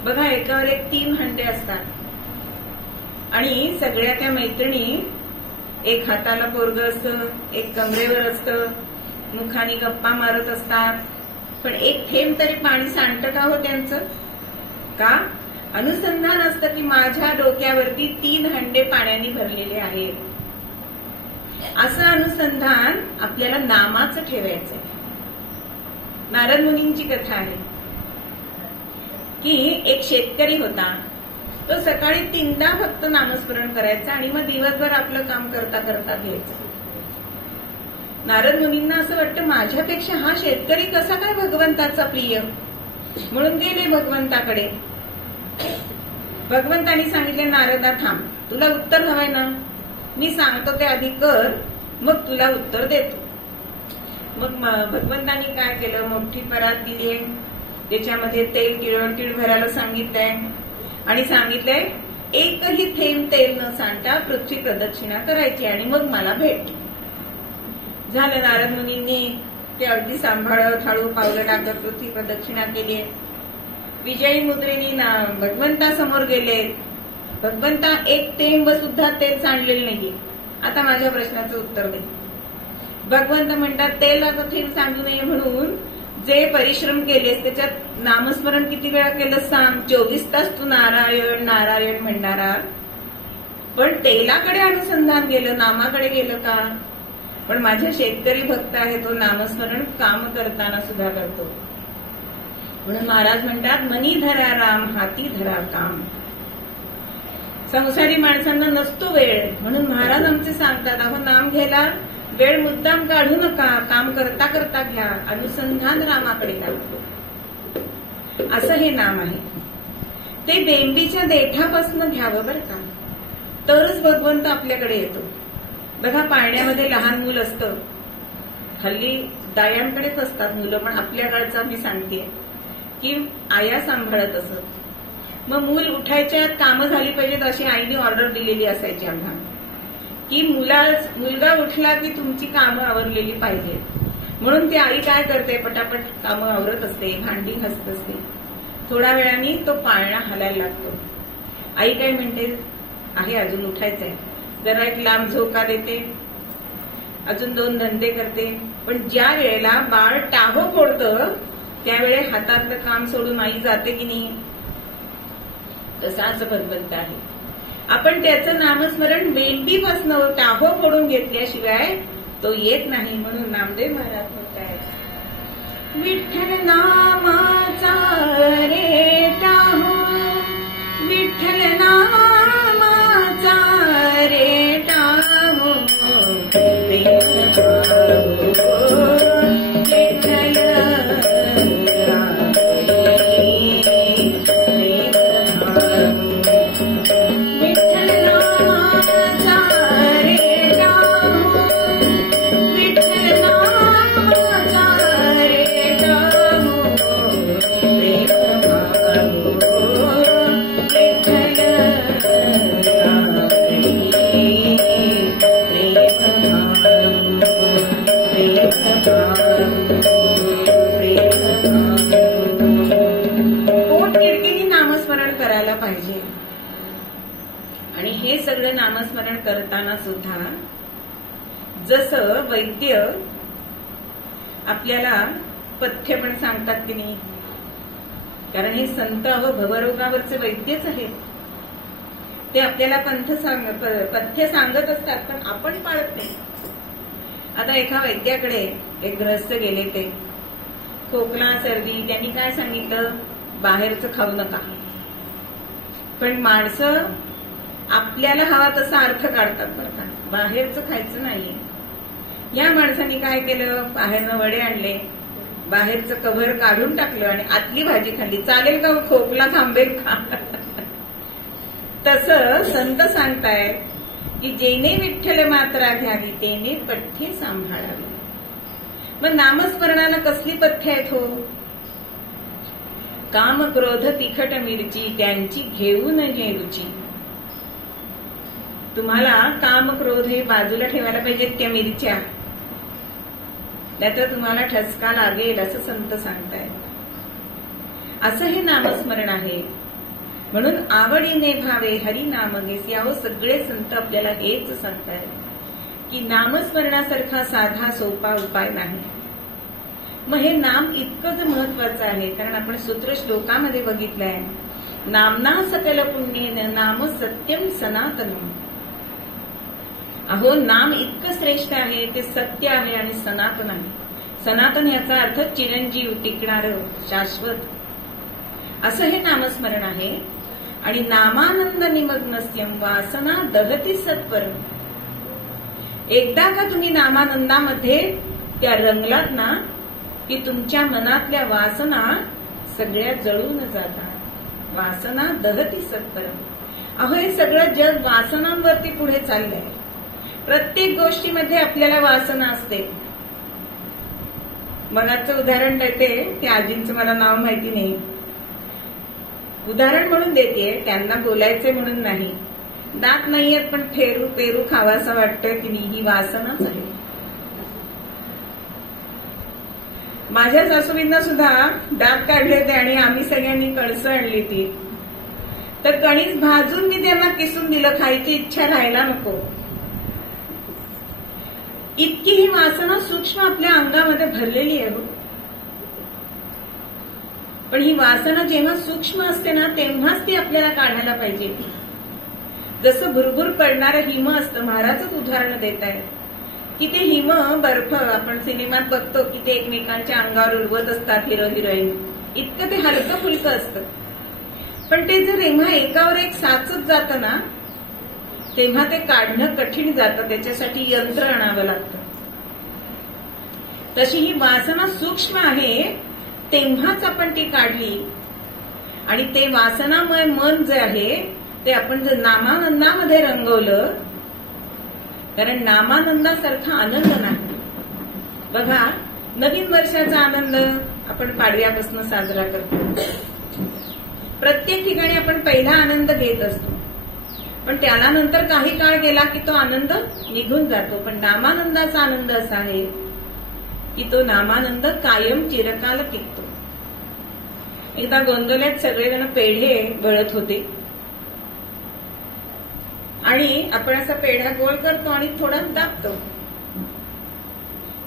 बघा, एकावर एक 3 हंडे असतात आणि सगळ्या त्या मैत्रिणी, एक हाताला पोरगं असतं, एक कमरेवर असतं, मुखाने गप्पा मारत असतात. पण एक थेंब तरी पाणी सांडतं का हो त्यांचं? का? अनुसंधान असतं की माझ्या डोक्यावरती 3 हंडे पाण्याने भरलेले आहेत. असं अनुसंधान आपल्याला नामाचं ठेवायचंय. नारद मुनींची कथा आहे की एक शेतकरी होता. तो सकाळी 3दा फक्त नामस्मरण करायचा आणि मग दिवसभर आपलं काम करता करता घ्यायचं. नारद मुनींना असं वाटतं, माझ्यापेक्षा हा शेतकरी कसा काय भगवंताचा प्रिय, म्हणून गेले भगवंताकडे. भगवंतांनी सांगितले, नारदा थांब, तुला उत्तर हवंय ना, मी सांगतो ते आधी कर, मग तुला उत्तर देतो. मग भगवंतांनी काय केलं, मोठी परात दिली, त्याच्यामध्ये तेल तीळ भरायला सांगितलंय आणि सांगितलंय एकही थेंब तेल न सांडता पृथ्वी प्रदक्षिणा करायची आणि मग मला भेट. झालं. नारद मुनींनी ते अगदी सांभाळत हळू पावलं टाकत पृथ्वी प्रदक्षिणा केली. विजयी मुद्रेनी भगवंतासमोर गेले. भगवंता, एक थेंब सुद्धा तेल सांडलेलं नाहीये, आता माझ्या प्रश्नाचं उत्तर दे. भगवंत म्हणतात, तेलाचं थेंब सांडू नये म्हणून जे परिश्रम केलेस त्याच्यात नामस्मरण किती वेळा केलं सांग? 24 तास तू नारायण नारायण म्हणणारा, पण तेलाकडे अनुसंधान गेलं, नामाकडे गेलं का? पण माझा शेतकरी भक्त आहे, तो नामस्मरण काम करताना सुद्धा करतो. म्हणून महाराज म्हणतात, मनी धरा राम, हाती धरा काम. संसारी माणसांना नसतो वेळ, म्हणून महाराज आमचे सांगतात, अहो नाम घ्यायला वेळ मुद्दाम काढू नका, काम करता करता घ्या, अनुसंधान रामाकडे लागतो. असं हे नाम आहे. ते बेंबीच्या देठापासून घ्यावं बरं का, तरच भगवंत आपल्याकडे येतो. बघा, पाळण्यामध्ये लहान मूल असतं, हल्ली दायांकडेच असतात मुलं, पण आपल्या काळचा मी सांगते की आया सांभाळत असत. मग मूल उठायच्या कामं झाली पाहिजेत अशी आईने ऑर्डर दिलेली असायची आम्हाला, की मुलगा उठला की तुमची कामं आवरलेली पाहिजेत. म्हणून ती आई काय करते, पटापट कामं आवरत असते, भांडी घासत असते. थोड्या वेळाने तो पाळणा हलायला लागतो. आई काय म्हणते, आहे अजून उठायचंय, जरा एक लांब झोका देते, अजून 2 धंदे करते. पण ज्या वेळेला बाळ टाहो फोडतं त्यावेळे हातातलं काम सोडून आई जाते की नाही? तसाच भगवंत आहे. आपण त्याचं नामस्मरण बेंबीपासनं टाहो फोडून घेतल्याशिवाय तो येत नाही. म्हणून नामदेव महाराज म्हणतात, विठ्ठल नामाचा रे टाहो, विठ्ठल नामाचा रे टाहो, विठ्ठल नामस्मरण करायला पाहिजे. आणि हे सगळं नामस्मरण करताना सुद्धा जसं वैद्य आपल्याला पथ्य पण सांगतात की नाही, कारण हे संत भवरोगावरचे वैद्यच आहेत. ते आपल्याला पथ्य सांगत असतात, पण आपण पाळत नाही. आता एका वैद्याकडे एक ग्रस्त गेले, ते खोकला सर्दी, त्यांनी काय सांगितलं, बाहेरचं खाऊ नका. पण माणसं आपल्याला हवा तसा अर्थ काढतात बरं का, बाहेरचं खायचं नाहीये. या माणसाने काय केलं, बाहेरनं वडे आणले, बाहेरचं कव्हर काढून टाकलं आणि आतली भाजी खाल्ली. चालेल का, खोकला थांबेल का? तसं संत सांगतायत की जेने विठ्ठल मात्रा घ्यावी तेने पथ्ये सांभाळावी. मग नामस्मरणाला कसली पथ्य आहेत हो? काम क्रोध तिखट मिरची त्यांची घेऊन घे रुची. तुम्हाला काम क्रोध हे बाजूला ठेवायला पाहिजेत, त्या मिरच्या, त्यात तुम्हाला ठसका लागेल असं संत सांगतायत. असं हे नामस्मरण आहे. म्हणून आवडीने भावे हरी नाम घेस. यावं सगळे संत आपल्याला हेच सांगतायत की नामस्मरणासारखा साधा सोपा उपाय नाही. मग हे नाम इतकंच महत्वाचं आहे, कारण आपण सूत्र श्लोकामध्ये बघितलंय, नामना सकल पुण्येन नाम सत्यम सनातनम. अहो, नाम इतकं श्रेष्ठ आहे, ते सत्य आहे आणि सनातन आहे. सनातन याचा अर्थ चिरंजीव, टिकणारं, शाश्वत, असं हे नामस्मरण आहे. आणि नामानंद निमग्नस्यम वासना दहती सत्परम. एकदा का तुम्ही नामानंदामध्ये त्या रंगलात ना, की तुमच्या मनातल्या वासना सगळ्या जळून जातात. वासना दहती सत्परम. अहो, हे सगळं जग वासनांवरती पुढे चाललंय. प्रत्येक गोष्टीमध्ये आपल्याला वासना असते. मनाचं उदाहरण देते, त्या आजींचं मला नाव माहिती नाही, उदाहरण म्हणून देते, त्यांना बोलायचे म्हणून नाही. दात नाहीयेत पण पेरू खावासा वाटतं की ही वासनाच आहे. माझ्या सासूबाईंना सुद्धा दात काढले होते आणि आम्ही सगळ्यांनी कणसं आणली ती, तर कणीस भाजून मी त्यांना किसून दिलं, खायची इच्छा राहायला नको. इतकी ही वासना सूक्ष्म आपल्या अंगामध्ये भरलेली आहे. पण ही वासना जेव्हा सूक्ष्म असते ना, तेव्हाच ती आपल्याला काढायला पाहिजे. जसं भुरभुर पडणारं हिम असतं, महाराजच उदाहरण देत आहेत की ते हिम, बर्फ आपण सिनेमात बघतो की ते एकमेकांच्या अंगावर उडवत असतात हिरो हिरोईन, इतकं ते हलकं फुलकं असतं. पण ते जर जेव्हा एकावर एक साचत जातं ना, तेव्हा ते काढणं कठीण जातं. त्याच्यासाठी यंत्र आणावं लागतं. तशी ही वासना सूक्ष्म आहे, तेव्हाच आपण ती काढली. आणि ते वासनामय मन जे आहे ते आपण जर नामानंदामध्ये रंगवलं, कारण नामानंदासारखा आनंद नाही. बघा, नवीन वर्षाचा आनंद आपण पाडव्यापासून साजरा करतो. प्रत्येक ठिकाणी आपण पहिला आनंद घेत असतो, पण त्याला नंतर काही काळ गेला की तो आनंद निघून जातो. पण नामानंदाचा आनंद असा आहे की तो नामानंद कायम चिरकाल टिकतो. एकदा गोंदवल्यात सगळेजण पेढे गळत होते आणि आपण असा पेढा गोल करतो आणि थोडा दाबतो.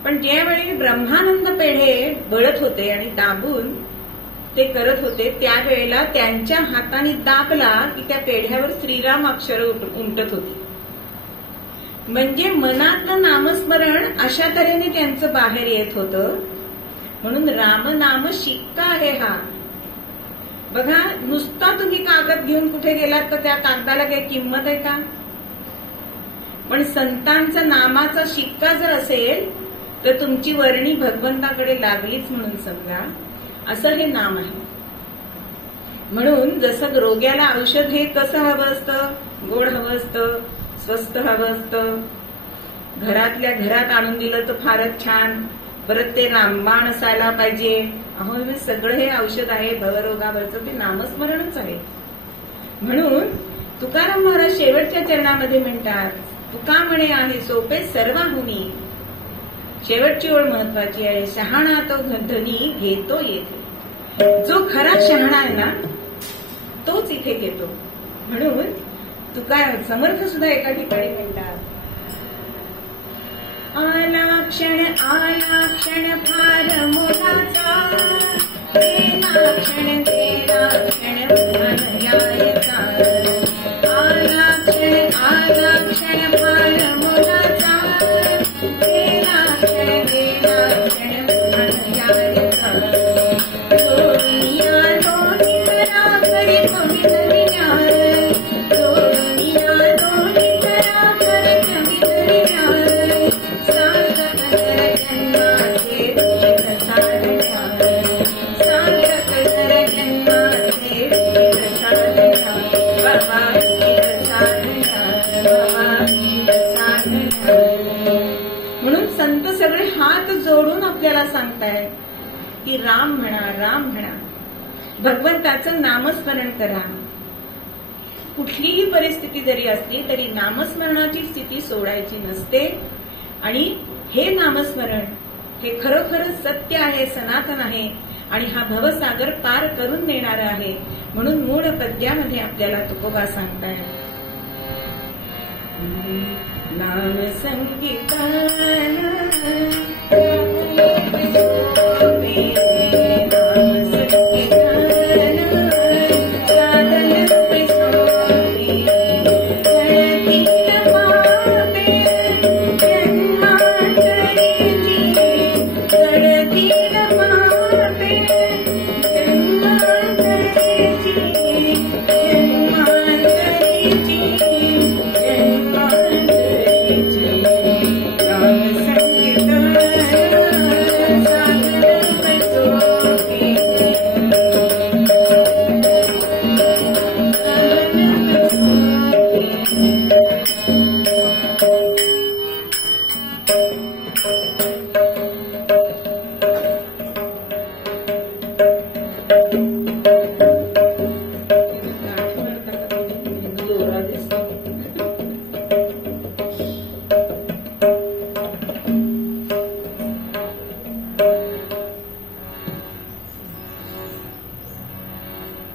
पण ज्यावेळी ब्रह्मानंद पेढे गळत होते आणि दाबून ते करत होते, त्यावेळेला त्यांच्या हाताने दाबला की त्या पेढ्यावर श्रीराम अक्षर उमटत होती. म्हणजे मनातलं नामस्मरण अशा तऱ्हेने त्यांचं बाहेर येत होतं. म्हणून रामनाम शिक्का आहे हा. बघा, नुसता तुम्ही कागद घेऊन कुठे गेलात तर त्या कागदाला काही किंमत आहे का? पण संतांचा नामाचा शिक्का जर असेल तर तुमची वर्णी भगवंताकडे लागलीच म्हणून समजा. असं हे नाम आहे. म्हणून जसं रोग्याला औषध हे कसं हवं असतं, गोड हवं असतं, स्वस्त हवं असतं, घरातल्या घरात आणून दिलं तर फारच छान, परत ते रामबाण असायला पाहिजे. अहो, सगळं हे औषध आहे भवरोगावरचं, ते नामस्मरणच आहे. म्हणून तुकाराम महाराज शेवटच्या चरणामध्ये म्हणतात, तुका म्हणे आहे सोपे सर्वाहुनी. शेवटची ओळ महत्वाची आहे, शहाणा तो धनी घेतो येथे. जो खरा शहाणा आहे ना, तोच इथे घेतो. म्हणून तुका समर्थ सुद्धा एका ठिकाणी म्हणतात, आला क्षण फार मोलाचा, गेला क्षण यायचा. आला क्षण फार मोलाचा, गेला क्षण यायचा. दोनिया दोन्ही करा करे कमी दरम्यान, दोनिया दोन्ही करा करे कमी दरम्यान. सार्थक कर जन्माचे तीर्थ साधना, सार्थक कर जन्माचे तीर्थ साधना. बाबा तीर्थ साधना, बाबा तीर्थ साधना. म्हणून संत सगळे हात जोडून आपल्याला सांगतायत की राम म्हणा, राम म्हणा, भगवंताचं नामस्मरण करा. कुठलीही परिस्थिती जरी असली तरी नामस्मरणाची स्थिती सोडायची नसते. आणि हे नामस्मरण हे खरोखर सत्य आहे, सनातन आहे आणि हा भवसागर पार करून देणारा आहे. म्हणून मूळ पद्यामध्ये आपल्याला तुकोबा सांगतायत, नाम संकीर्तन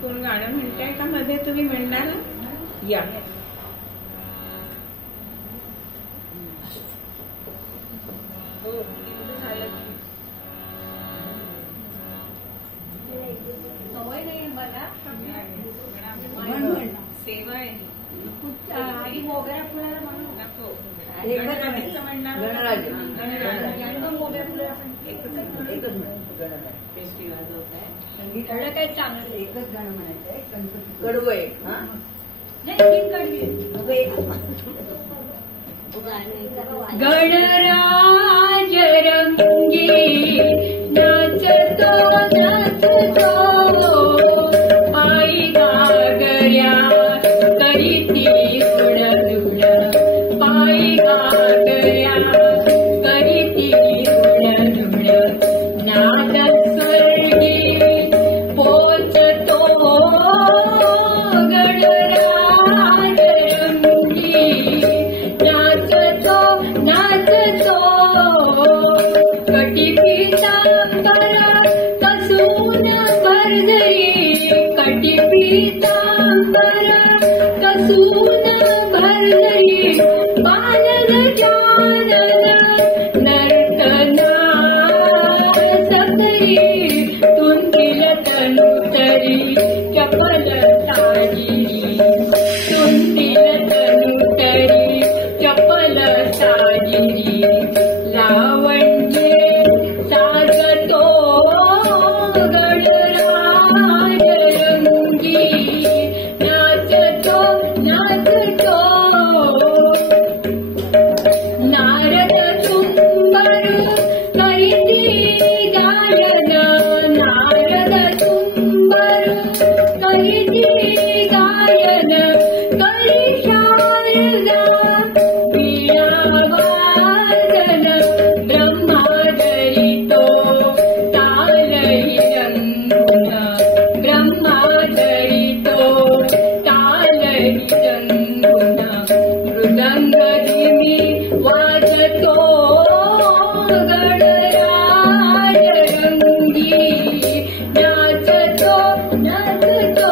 कोण गाणं म्हणताय का मध्ये तुम्ही म्हणणार या. हो झालं सवय नाही मला सेवा आहे आधी मोगऱ्या फुलाला म्हणून नको म्हणणार मोगऱ्या फुला एकच फेस्टिवल होत आहे. संगीत काही चांगलं एकच गाणं म्हणायचंय गणपती कडवं एक गणराज रंगी नाचतो नाचतो पायी गागऱ्या करीती सुडसुड पायी गागऱ्या करीती सुडसुड नाद स्वर्गी पोचतो गणराज रंगी नाचतो नाचतो कटी पीतांबरा कसून भरदरी कटी पीतांबरा कसून भरदरी बालग जानना नर्तना सकरी तुंदिल तनुतरी चपल साजिरी तुंदिल तनुतरी चपल साजिरी लावण्ये साजतो गणराज रंगी नाचतो नाचतो नारद तुंबरू करीती गायन नारद तुंबरू करीती गायन करी शारदा वीणावादन ब्रह्मादरितो तालयिरंगुण ब्रह्मादरितो तालयिरंगुण मृदंगदिमी वाजतो गणराज रंगी नाचतो नाचतो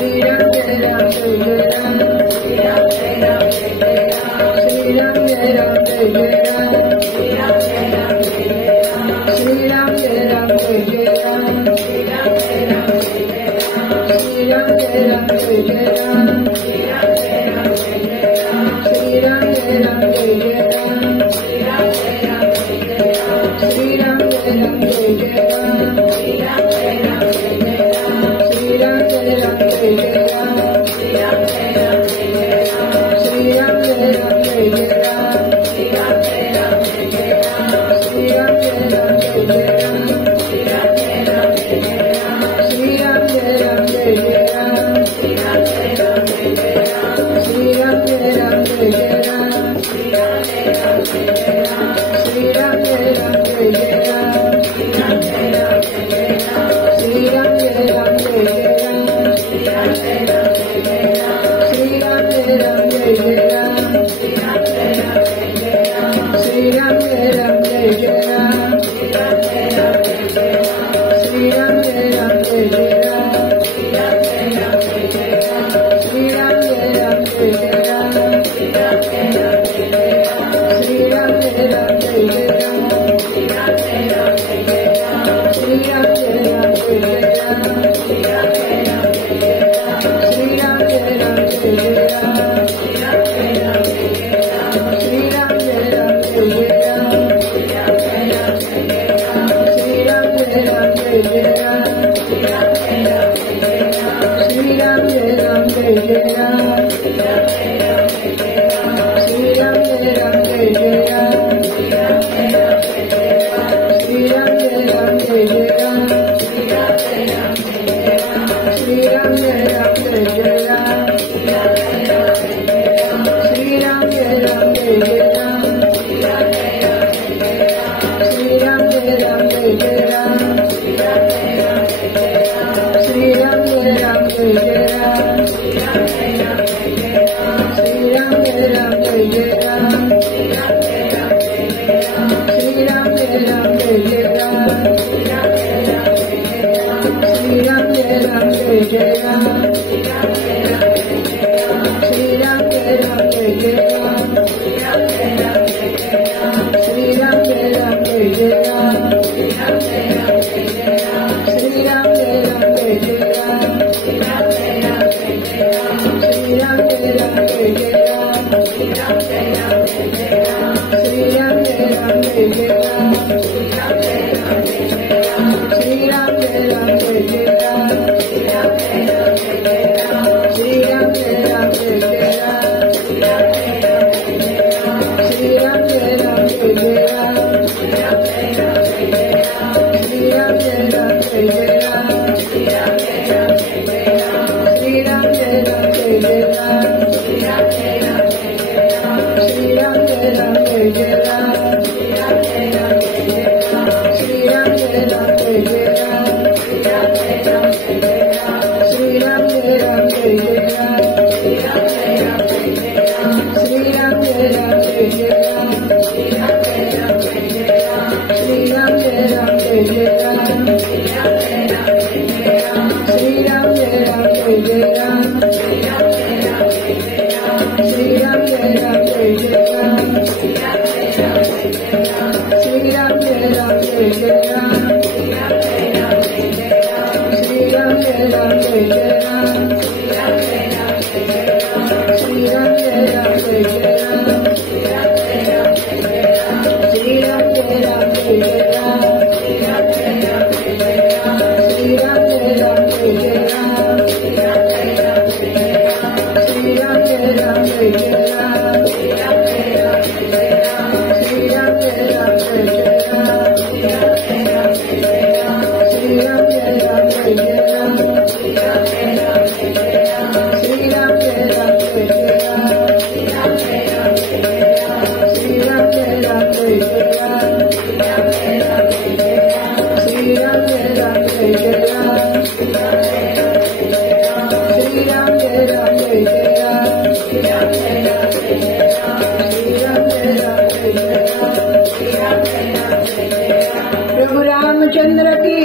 प्रभु रामचंद्र की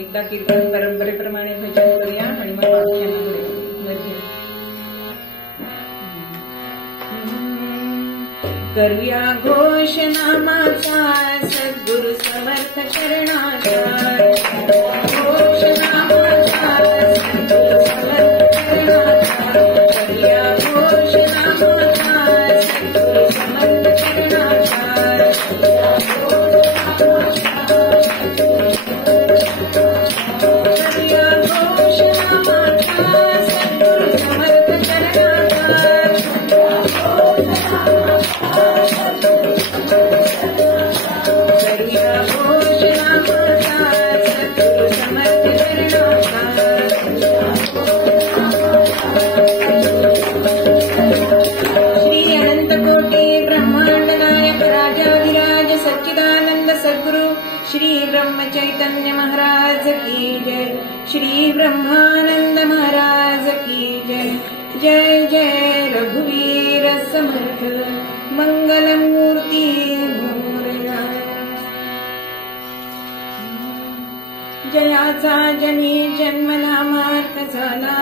एकदा कीर्तन परंपरेप्रमाणे भजन करूया आणि मग वाक्यामध्ये करूया घोष नामाचा सद्गुरु समर्थ चरणाचा घोष नामाचा सद्गुरु समर्थ चरणाचा करूया घोष नामाचा सद्गुरु समर्थ चरणाचा करूया घोष नामाचा सद्गुरु समर्थ चरणाचा श्री अनंत कोटी ब्रह्मांड नायक राजाधिराज सच्चिदानंद सद्गुरु श्री ब्रह्म चैतन्य महाराज की जय। श्री ब्रह्मानंद महाराज की जय। जय जय रघुवीर समर्थ मंगल मूर्ती मोरया। जयाचा जनी जन्मनामात झाला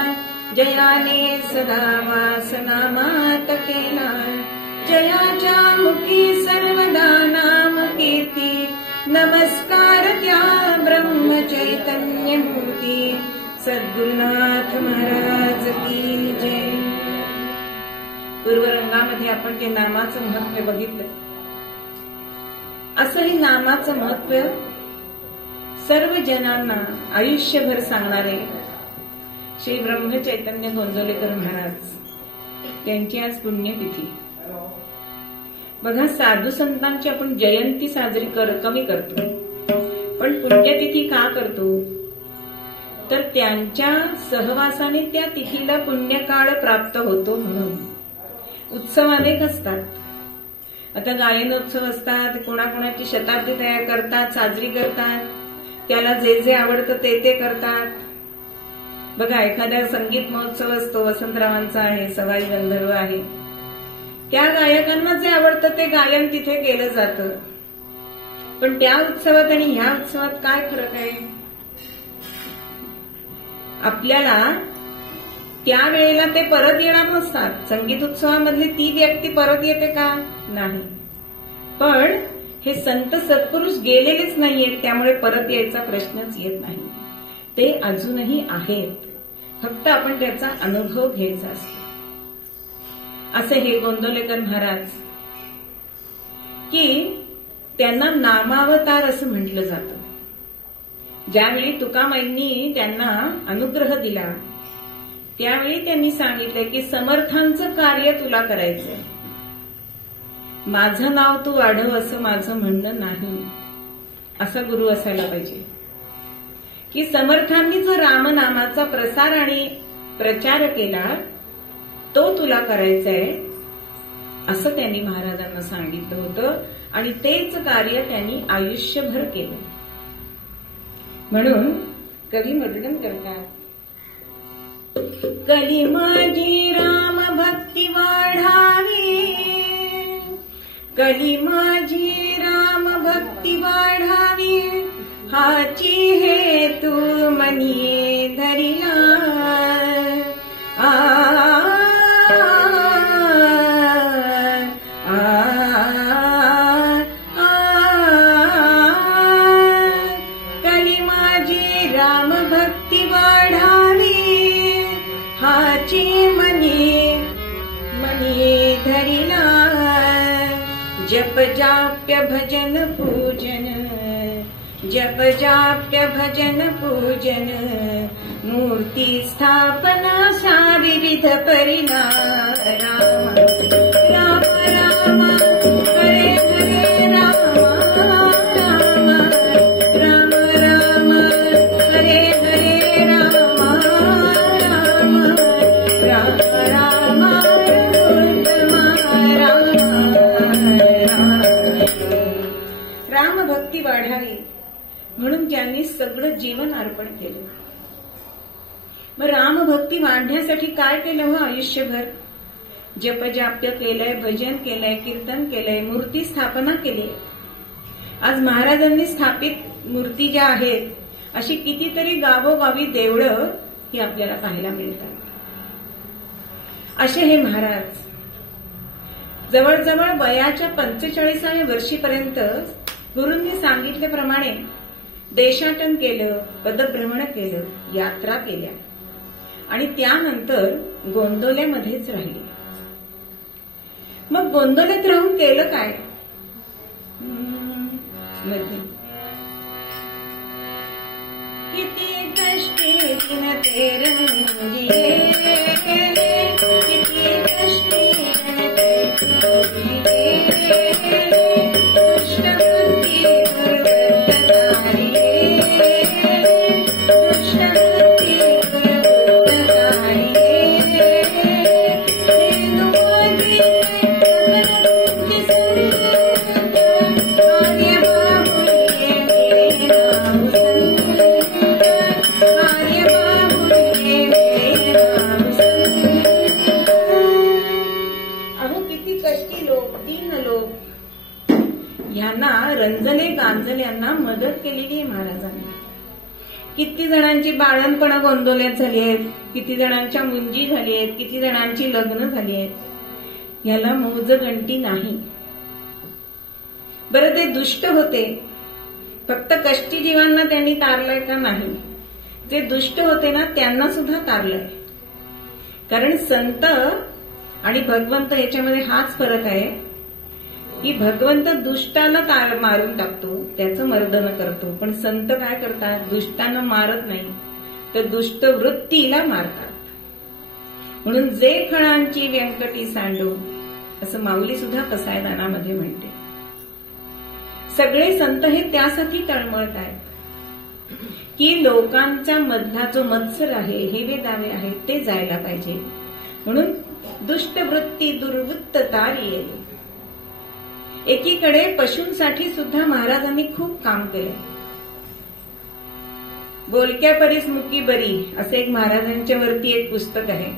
जयाने सदा वासनामात केला जयाच्या मुखी सर्वदा नाम कीर्ती नमस्कार त्या ब्रह्म चैतन्य मूर्ती सद्गुरुनाथ महाराज की जय। पूर्वरंगामध्ये आपण ते नामाचं महत्व बघितलं। असं हे नामाचं महत्व सर्व जनांना आयुष्यभर सांगणारे श्री ब्रह्म चैतन्य गोंदवलेकर महाराज यांची आज पुण्यतिथी। बघा साधू संतांची आपण जयंती साजरी कमी करतो पण पुण्यतिथी का करतो तर त्यांच्या सहवासाने त्या तिथीला पुण्यकाळ प्राप्त होतो म्हणून। उत्सव अनेक असतात, आता गायनोत्सव असतात, कोणाकोणाची शताब्दी तयार करतात साजरी करतात, त्याला जे जे आवडतं ते करतात। बघा एखाद्या संगीत महोत्सव असतो, वसंतरावांचा आहे, सवाई गंधर्व आहे, त्या गायकांना जे आवडतं ते गायन तिथे केलं जातं। पण त्या उत्सवात आणि ह्या उत्सवात काय फरक आहे? आपल्याला त्यावेळेला ते परत येणार नसतात। संगीत उत्सवामधली ती व्यक्ती परत येते का? नाही। पण हे संत सत्पुरुष गेलेलेच नाहीयेत, त्यामुळे परत यायचा प्रश्नच येत नाही। ते अजूनही आहेत, फक्त आपण त्याचा अनुभव घ्यायचा असतो। असे हे गोंदवलेकर महाराज की त्यांना नामावतार असं म्हटलं जातं। ज्यावेळी तुकामाईंनी त्यांना अनुग्रह दिला त्यावेळी त्यांनी सांगितलं की समर्थांचं कार्य तुला करायचंय, माझं नाव तू वाढव असं माझं म्हणणं नाही। असा गुरु असायला पाहिजे की समर्थांनी जो रामनामाचा प्रसार आणि प्रचार केला तो तुला करायचा आहे असं त्यांनी महाराजांना सांगितलं होतं आणि तेच कार्य त्यांनी आयुष्यभर केलं। म्हणून कवी वर्णन करतात, कली माझी राम भक्ती वाढावी, कली माझी राम भक्ती वाढावी, हाची हेतू मनी धरिला। कली माझी राम भक्ती वाढावी, हाची मनी धरिला। जप जाप्य भजन पूजन, जप जाप्य भजन पूजन, मूर्ती स्थापना सा विविध परिणाम। राम राम राम हरे हरे राम, राम राम राम हरे हरे राम, राम राम राम उत्तम राम। राम भक्ती वाढावी म्हणून त्यांनी सगळं जीवन अर्पण केलं। मग रामभक्ती वाढण्यासाठी काय केलं हो आयुष्यभर? जपजाप्य केलंय, भजन केलंय, कीर्तन केलंय, मूर्ती स्थापना केली। आज महाराजांनी स्थापित मूर्ती ज्या आहेत अशी कितीतरी गावोगावी देवळं ही आपल्याला पाहायला मिळतात। असे हे महाराज जवळजवळ वयाच्या 45व्या वर्षीपर्यंत गुरूंनी सांगितल्याप्रमाणे देशाटन केलं, पदभ्रमण केलं, यात्रा केल्या आणि त्यानंतर गोंदवल्यामध्येच राहिले. मग गोंदवल्यात राहून केलं काय? किती कष्टी दिन ते रंगिले, किती कष्टी दिन ते रंगिले, दुष्टबुद्धी दुर्वृत्तकारिये, दुष्टबुद्धी दुर्वृत्तकारिये, हेनुमोदी भगवती संत, कार्यबाहुल्ये नाम संत, कार्यबाहुल्ये नाम संत. अहो किती कष्टी लोक, दीन लोक, यांना रंजले गांजल्यांना मदत केलेली आहे महाराजांनी. किती जणांची बाळणपणं गोंदवल्यात झाली आहेत, किती जणांच्या मुंजी झाली आहेत, किती जणांची लग्न झाली आहेत. याला मोजगंटी नाही. बरं ते दुष्ट होते, फक्त कष्टी जीवांना त्यांनी तारलंय का? नाही. जे दुष्ट होते ना त्यांना सुद्धा तारलंय. कारण संत आणि भगवंत याच्यामध्ये हाच फरक आहे की भगवंत दुष्टाला मारून टाकतो, त्याचं मर्दन करतो, पण संत काय करतात? दुष्टांना मारत नाही तर दुष्ट वृत्तीला मारतात. म्हणून जे खणांची व्यंकटी सांडो, असं माऊली सुद्धा कसायदानामध्ये म्हणते. सगळे संत हे त्यासाठी तळमळत आहेत की लोकांच्या मधला जो मत्सर आहे, हेवे दावे आहेत, ते जायला पाहिजे. म्हणून दुष्टवृत्ती दुर्वृत्त तारिये. एकीकडे पशूंसाठी सुद्धा महाराजांनी खूप काम केले. बोलक्या परीस मुकी बरी असं एक महाराजांच्या वरती एक पुस्तक आहे.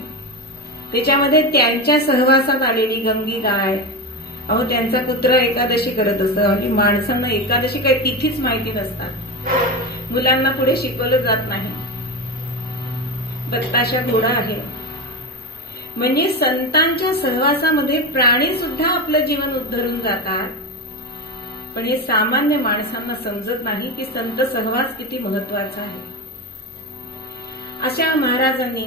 त्याच्यामध्ये त्यांच्या सहवासात आलेली गंगी गाय, अहो त्यांचा कुत्रा एकादशी करत असतं. आणि माणसांना एकादशी काही तिथीच माहिती नसतात, मुलांना पुढे शिकवलं जात नाही. बत्ताशा घोडा आहे. म्हणजे संतांच्या सहवासामध्ये प्राणी सुद्धा आपलं जीवन उद्धरून जातात. पण हे सामान्य माणसांना समजत नाही की संत सहवास किती महत्वाचा आहे. अशा महाराजांनी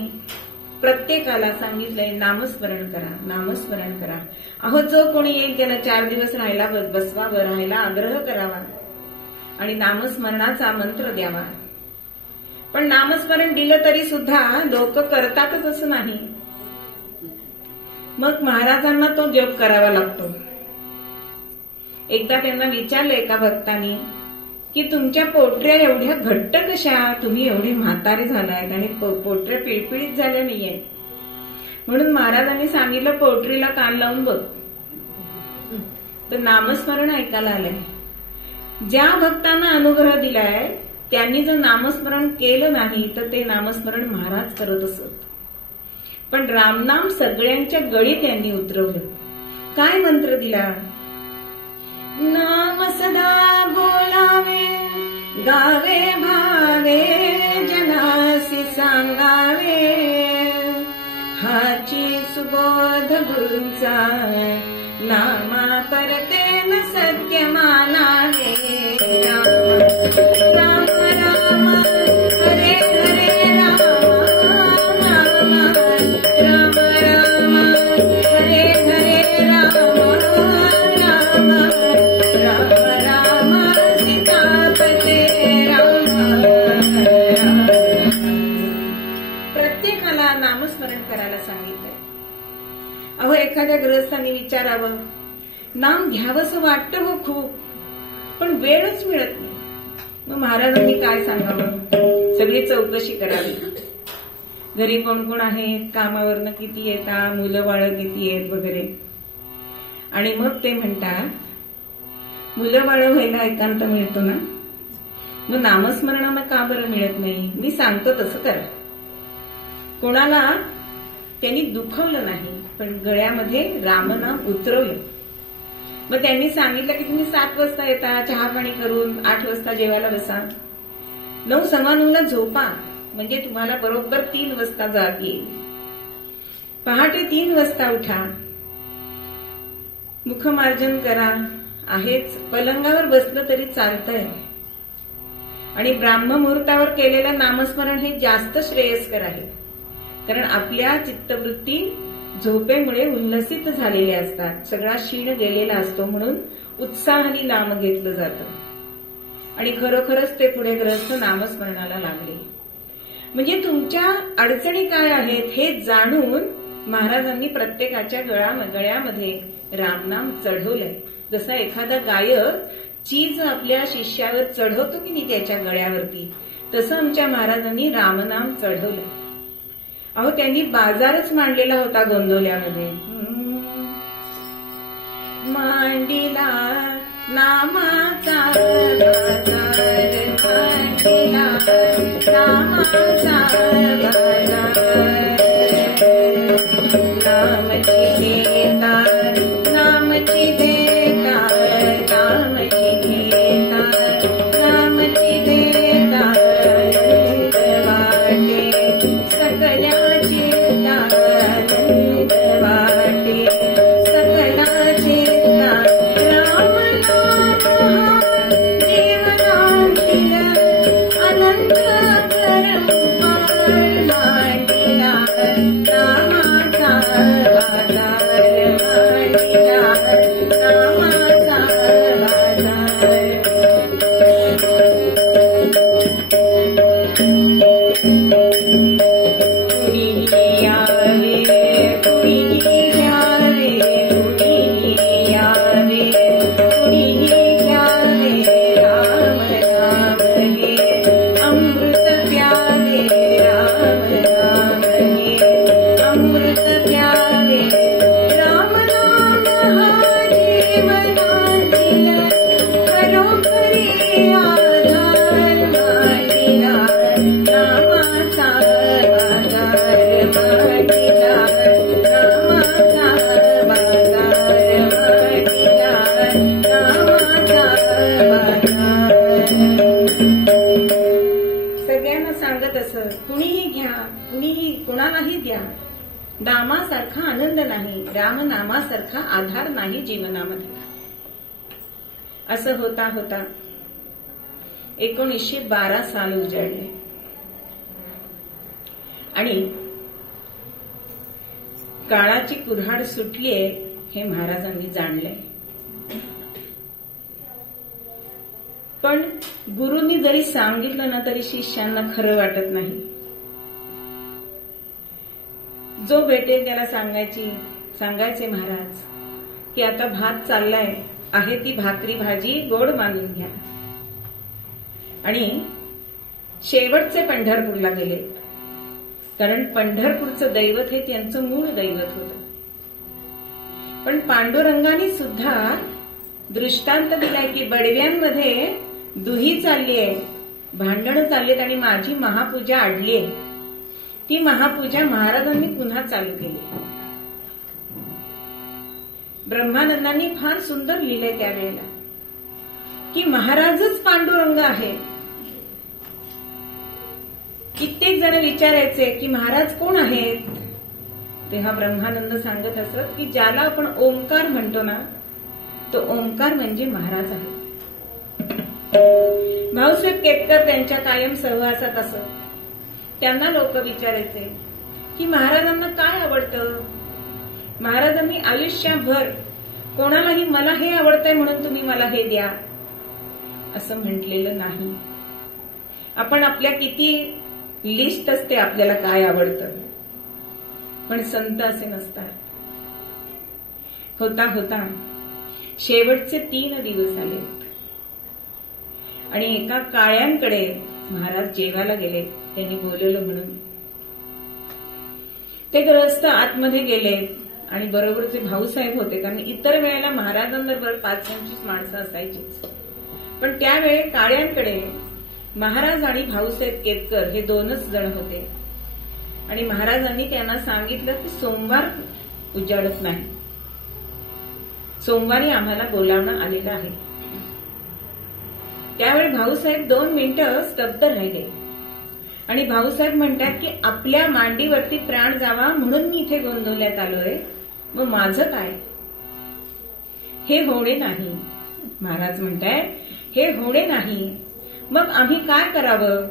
प्रत्येकाला सांगितलंय नामस्मरण करा, नामस्मरण करा. अहो जो कोणी येईल त्याला 4 दिवस राहायला बसवावं, राहायला आग्रह करावा आणि नामस्मरणाचा मंत्र द्यावा. पण नामस्मरण दिलं तरी सुद्धा लोक करतातच असं नाही. मग महाराजांना तो जप करावा लागतो. एकदा त्यांना विचारलं एका भक्तांनी की तुमच्या पोटऱ्या एवढ्या घट्ट कशा, तुम्ही एवढे म्हातारे झालायत आणि पोटऱ्या पिळपिळीत झाल्या नाहीये. म्हणून महाराजांनी सांगितलं पोटरीला कान लावून बघ. तर नामस्मरण ऐकायला आलंय. ज्या भक्तांना अनुग्रह दिलाय त्यांनी जर नामस्मरण केलं नाही तर ते नामस्मरण महाराज करत असत. पण रामनाम सगळ्यांच्या गळी त्यांनी उतरवलं. काय मंत्र दिला? नाम सदा बोलावे, गावे भावे, जनासी सांगावे, हाची सुबोध गुरूंचा, नामा परते न सत्य मानावे. राम राम हरे हरे राम, राम राम हरे हरे राम, राम राम सीतापते राम. प्रत्येकाला नामस्मरण करायला सांगितलंय. अहो एखाद्या गृहस्थांनी विचारावं, नाम घ्यावंसं वाटतं हो खूप, पण वेळच मिळत नाही. मग महाराजांनी काय सांगावं? सगळी चौकशी करावी. घरी कोण कोण आहेत, कामावरनं किती येतात, मुलं बाळं किती आहेत वगैरे. आणि मग ते म्हणतात मुलं बाळं व्हायला एकांत मिळतो ना, मग नामस्मरणाला का बरं मिळत नाही? मी सांगतो तसं करा. कोणाला त्यांनी दुखवलं नाही, पण गळ्यामध्ये रामनाम उतरवलं. मग त्यांनी सांगितलं की तुम्ही 7 वाजता येता, चहा पाणी करून 8 वाजता जेवायला बसा, 9:15 झोपा, म्हणजे तुम्हाला बरोबर 3 वाजता जाग येईल. पहाटे 3 वाजता उठा, मुखमार्जन करा आहेच, पलंगावर बसलं तरी चालतंय. आणि ब्राह्ममुहूर्तावर केलेलं नामस्मरण हे जास्त श्रेयस्कर आहे. कारण आपल्या चित्तवृत्ती झोपेमुळे उल्लसित झालेल्या असतात, सगळा शीण गेलेला असतो, म्हणून उत्साहाने नाम घेतलं जातं. आणि खरोखरच ते पुढे ग्रस्त नामस्मरणाला लागले. म्हणजे तुमच्या अडचणी काय आहेत हे जाणून महाराजांनी प्रत्येकाच्या गळ्यामध्ये रामनाम चढवलंय. जसा एखादा गायक चीज आपल्या शिष्यावर चढवतो की नाही त्याच्या गळ्यावरती, तसं आमच्या महाराजांनी रामनाम चढवलंय. अहो, त्यांनी बाजारच मांडलेला होता गोंदवल्यामध्ये. मांडिला नामाचा बाजार, मांडिला नामाचा बाजार. नामची देता, नामची देता, नामची देता, नामची देता वाटे सकल्याची आनंद वाटे सकल्याची जीवनातील अनंत परंपार मांडिला नामाचा बाजार, मांडिला नामाचा बाजार. सगळ्यांना सांगत असत, कुणीही घ्या, कुणीही कुणालाही द्या, नामासारखा आनंद नाही, रामनामासारखा आधार नाही जीवनामध्ये. असं होता होता 1912 साल उजाडले आणि काळाची कुऱ्हाड सुटलीये हे महाराजांनी जाणले. पण गुरूंनी जरी सांगितलं ना तरी शिष्यांना खरं वाटत नाही. जो भेटेल त्याला सांगायचे महाराज की आता भात चाललाय, आहे ती भाकरी भाजी गोड मानून घ्या. आणि शेवटचे पंढरपूरला गेले, कारण पंढरपूरचं दैवत हे त्यांचं मूळ दैवत होतं. पण पांडुरंगाने सुद्धा दृष्टांत दिलाय की बडव्यांमध्ये दुही चाललीये, भांडणं चाललीत आणि माझी महापूजा अडलीये. ती महापूजा महाराजांनी पुन्हा चालू केली. ब्रह्मानंदांनी फार सुंदर लिहिलंय त्यावेळेला की महाराजच पांडुरंग आहे. कित्येक जण विचारायचे की महाराज कोण आहेत, तेव्हा ब्रह्मानंद सांगत असत की ज्याला आपण ओंकार म्हणतो ना, तो ओंकार म्हणजे महाराज आहे. भाऊसाहेब केतकर त्यांच्या कायम सहवासात असत. त्यांना लोक विचारायचे की महाराजांना काय आवडतं. महाराजांनी आयुष्यभर कोणालाही मला हे आवडतंय म्हणून तुम्ही मला हे द्या असं म्हटलेलं नाही. आपण आपल्या किती लिस्ट असते आपल्याला काय आवडतं, पण संत असे नसतात. होता होता शेवटचे 3 दिवस आले आणि एका काळ्यांकडे महाराज जेवायला गेले. त्यांनी बोलवलं म्हणून ते ग्रस्त आतमध्ये गेले आणि बरोबरचे भाऊसाहेब होते, कारण इतर वेळेला महाराजांबरोबर 5-25 माणसं असायचीच. पण त्यावेळी काळ्यांकडे महाराज आणि भाऊसाहेब केतकर हे 2च जण होते. आणि महाराजांनी त्यांना सांगितलं की सोमवार उजाडत नाही, सोमवारी आम्हाला बोलावणं आलेलं आहे. त्यावेळी भाऊसाहेब 2 मिनिटं स्तब्ध राहिले आणि भाऊसाहेब म्हणतात की आपल्या मांडीवरती प्राण जावा म्हणून मी इथे गोंदवल्यात आलोय, मग माझं काय. हे होणे नाही. महाराज म्हणताय हे होणे नाही. मग आम्ही काय करावं?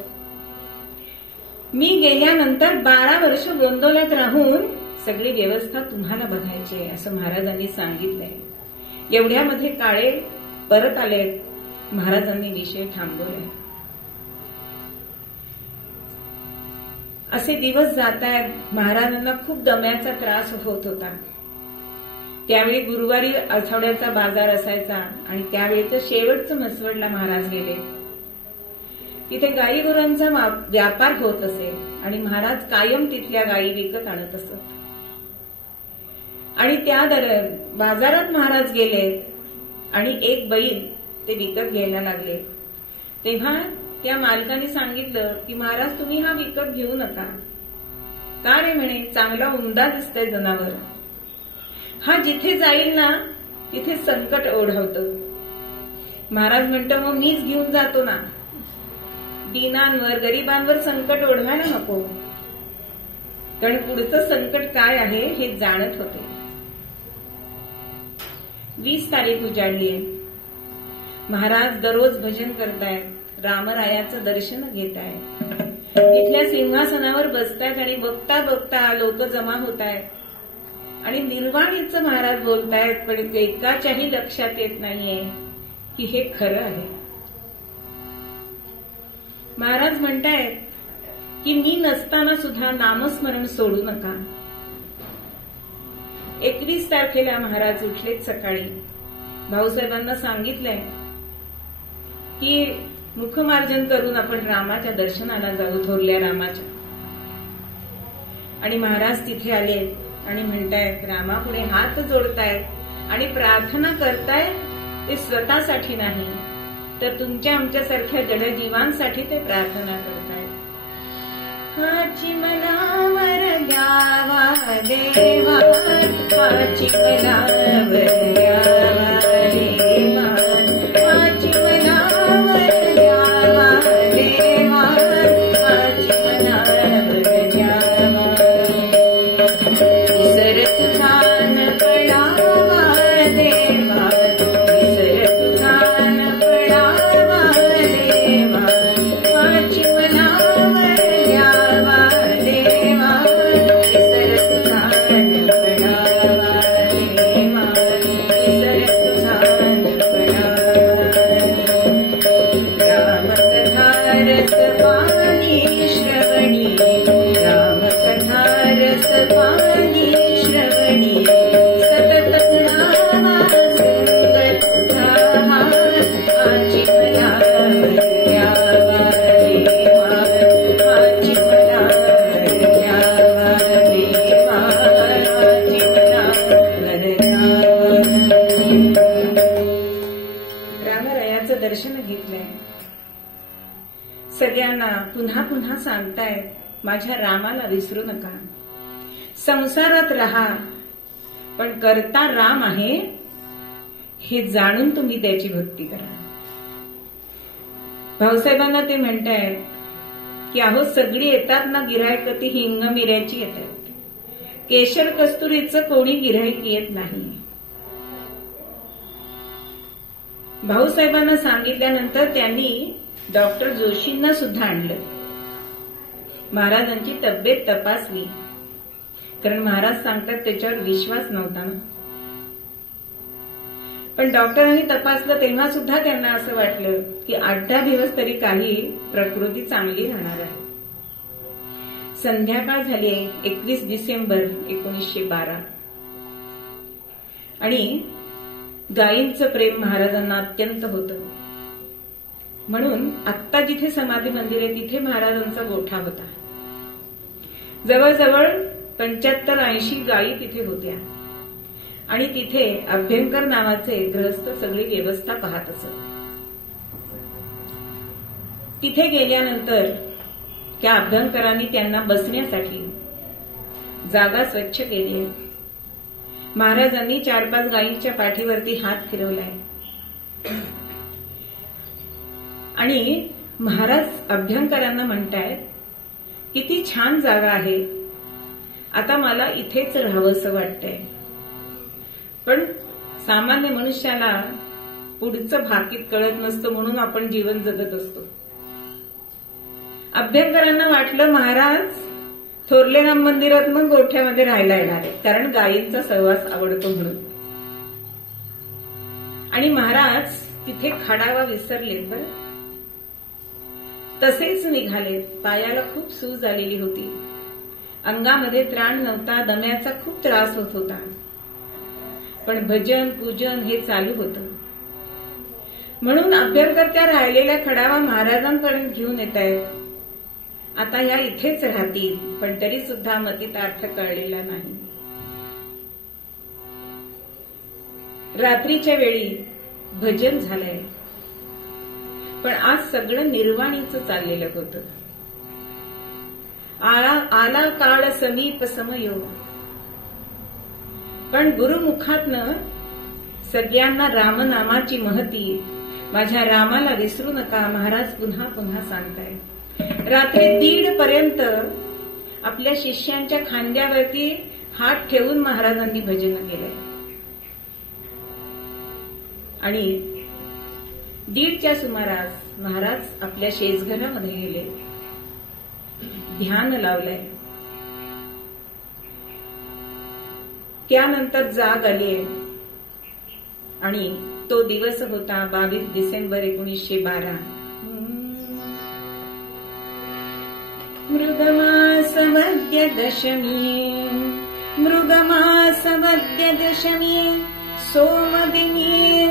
मी गेल्यानंतर 12 वर्ष गोंदवल्यात राहून सगळी व्यवस्था तुम्हाला बघायची आहे असं महाराजांनी सांगितलंय. एवढ्यामध्ये काळे परत आले. महाराजांनी विषय थांबवले. असे दिवस जात आहेत. महाराजांना खूप दम्याचा त्रास होत होता. त्यावेळी गुरुवारी आठवड्याचा बाजार असायचा आणि त्यावेळीचं शेवटचं म्हसवडला महाराज गेले. तिथे गाई गुरांचा व्यापार होत असे आणि महाराज कायम तिथल्या गायी विकत आणत असत. आणि त्या बाजारात महाराज गेले आणि एक बैल ते विकत घ्यायला लागले. तेव्हा त्या मालकाने सांगितलं की महाराज तुम्ही हा विकत घेऊ नका. का रे म्हणे, चांगला उमदा दिसतंय जनावर. हा जिथे जाईल ना तिथे संकट ओढवतं. महाराज म्हणतो मग मीच घेऊन जातो ना. दीनांवर गरिबांवर संकट ओढवायला नको. कारण पुढचं संकट काय आहे हे जाणत होते. 20 तारीख उजाडलीये. महाराज दररोज भजन करतायत. रामरायाचं दर्शन घेत आहेत. इथल्या सिंहासनावर बसतायत आणि बघता बघता लोक जमा होत आहेत आणि निर्वाणीचं महाराज बोलतायत. पण एकाच्याही लक्षात येत नाहीये की हे खरं आहे. महाराज म्हणतायत की मी नसताना सुद्धा नामस्मरण सोडू नका. 21 तारखेला महाराज उठलेत सकाळी. भाऊसाहेबांना सांगितलंय की मुखमार्जन करून आपण रामाच्या दर्शनाला जाऊ, थोरल्या रामाच्या. आणि महाराज तिथे आले आणि म्हणतायत, रामापुढे हात जोडतायत आणि प्रार्थना करतायत. ते स्वतःसाठी नाही तर तुमच्या आमच्यासारख्या जडजीवांसाठी ते प्रार्थना करतायत. हाची मनावर द्यावा देवा, हाची मनावर द्यावा देवा, हाची मनावर द्यावा देवा, हाची मनावर द्यावा. विसर तुझान पडावा देवा, विसर तुझान पडावा देवा, हाची मनावर द्यावा देवा, विसर तुझान पडावा देवा, विसर तुझान पडावा. रामकथा रस पाणी श्रवणी, रामकथा रस पाणी श्रवणी, सतत नामा संगत तुझा, आची मनावर द्यावा देवा, आची मनावर द्यावा देवा, आची मनावर द्यावा. रामरायाचं दर्शन घेतलंय. सगळ्यांना पुन्हा पुन्हा सांगतायत, माझ्या रामाला विसरू नका. संसारात राहा पण करता राम आहे हे जाणून तुम्ही त्याची भक्ती करा. भाऊसाहेबांना ते म्हणतायत की अहो सगळी येतात ना गिऱ्हाईक, ती हिंग मिऱ्याची येतात. केशर कस्तुरीचं कोणी गिऱ्हाईक येत नाही. भाऊसाहेबांना सांगितल्यानंतर त्यांनी डॉक्टर जोशींना सुद्धा आणलं. महाराजांची तब्येत तपासली. कारण महाराज सांगतात त्याच्यावर विश्वास नव्हता ना. पण डॉक्टरांनी तपासलं तेव्हा सुद्धा त्यांना असं वाटलं की 8-10 दिवस तरी काही प्रकृती चांगली राहणार आहे. संध्याकाळ झाली आहे. 21 डिसेंबर 1912 आणि गायींचं प्रेम महाराजांना अत्यंत होतं. म्हणून आत्ता जिथे समाधी मंदिर आहे तिथे महाराजांचा गोठा होता. जवळजवळ 75-80 गायी तिथे होत्या आणि तिथे अभ्यंकर नावाचे गृहस्थ सगळी व्यवस्था पाहत असत. तिथे गेल्यानंतर त्या अभ्यंकरांनी त्यांना बसण्यासाठी जागा स्वच्छ केली. महाराजांनी 4-5 गायींच्या पाठीवरती हात फिरवलाय आणि महाराज अभ्यंकरांना म्हणतायत, किती छान जागा आहे, आता मला इथेच राहावंसं वाटतंय. पण सामान्य मनुष्याला पुढचं भाकीत कळत नसतं, म्हणून आपण जीवन जगत असतो. अभ्यंकरांना वाटलं महाराज थोरले राम मंदिरात मग गोठ्यामध्ये राहायला येणार आहे, कारण गायींचा सहवास आवडतो म्हणून. आणि महाराज तिथे खडावा विसरले. बरं तसेच निघाले. पायाला खूप सूज आलेली होती, अंगामध्ये त्राण नव्हता, दम्याचा खूप त्रास होत होता. पण भजन पूजन हे चालू होतं. म्हणून अभ्यंकर त्या राहिलेल्या खडावा महाराजांपर्यंत घेऊन येत आहेत. आता या इथेच राहतील, पण तरी सुद्धा मतीत अर्थ कळलेला नाही. रात्रीच्या वेळी भजन झालंय, पण आज सगळं निर्वाणीचं चाललेलं होतं. आला काळ समीप समयो, पण गुरुमुखातनं सगळ्यांना रामनामाची महती, माझ्या रामाला विसरू नका महाराज पुन्हा पुन्हा सांगताय. रात्री 1:30 पर्यंत आपल्या शिष्यांच्या खांद्यावरती हात ठेवून महाराजांनी भजन केलंय. आणि 1:30च्या सुमारास महाराज आपल्या शेजघरामध्ये गेले, ध्यान लावलंय. त्यानंतर जाग आली आणि तो दिवस होता 22 डिसेंबर 1912. मृगमासमद्य दशमी, मृगमासमद्य दशमी, सोमदिनी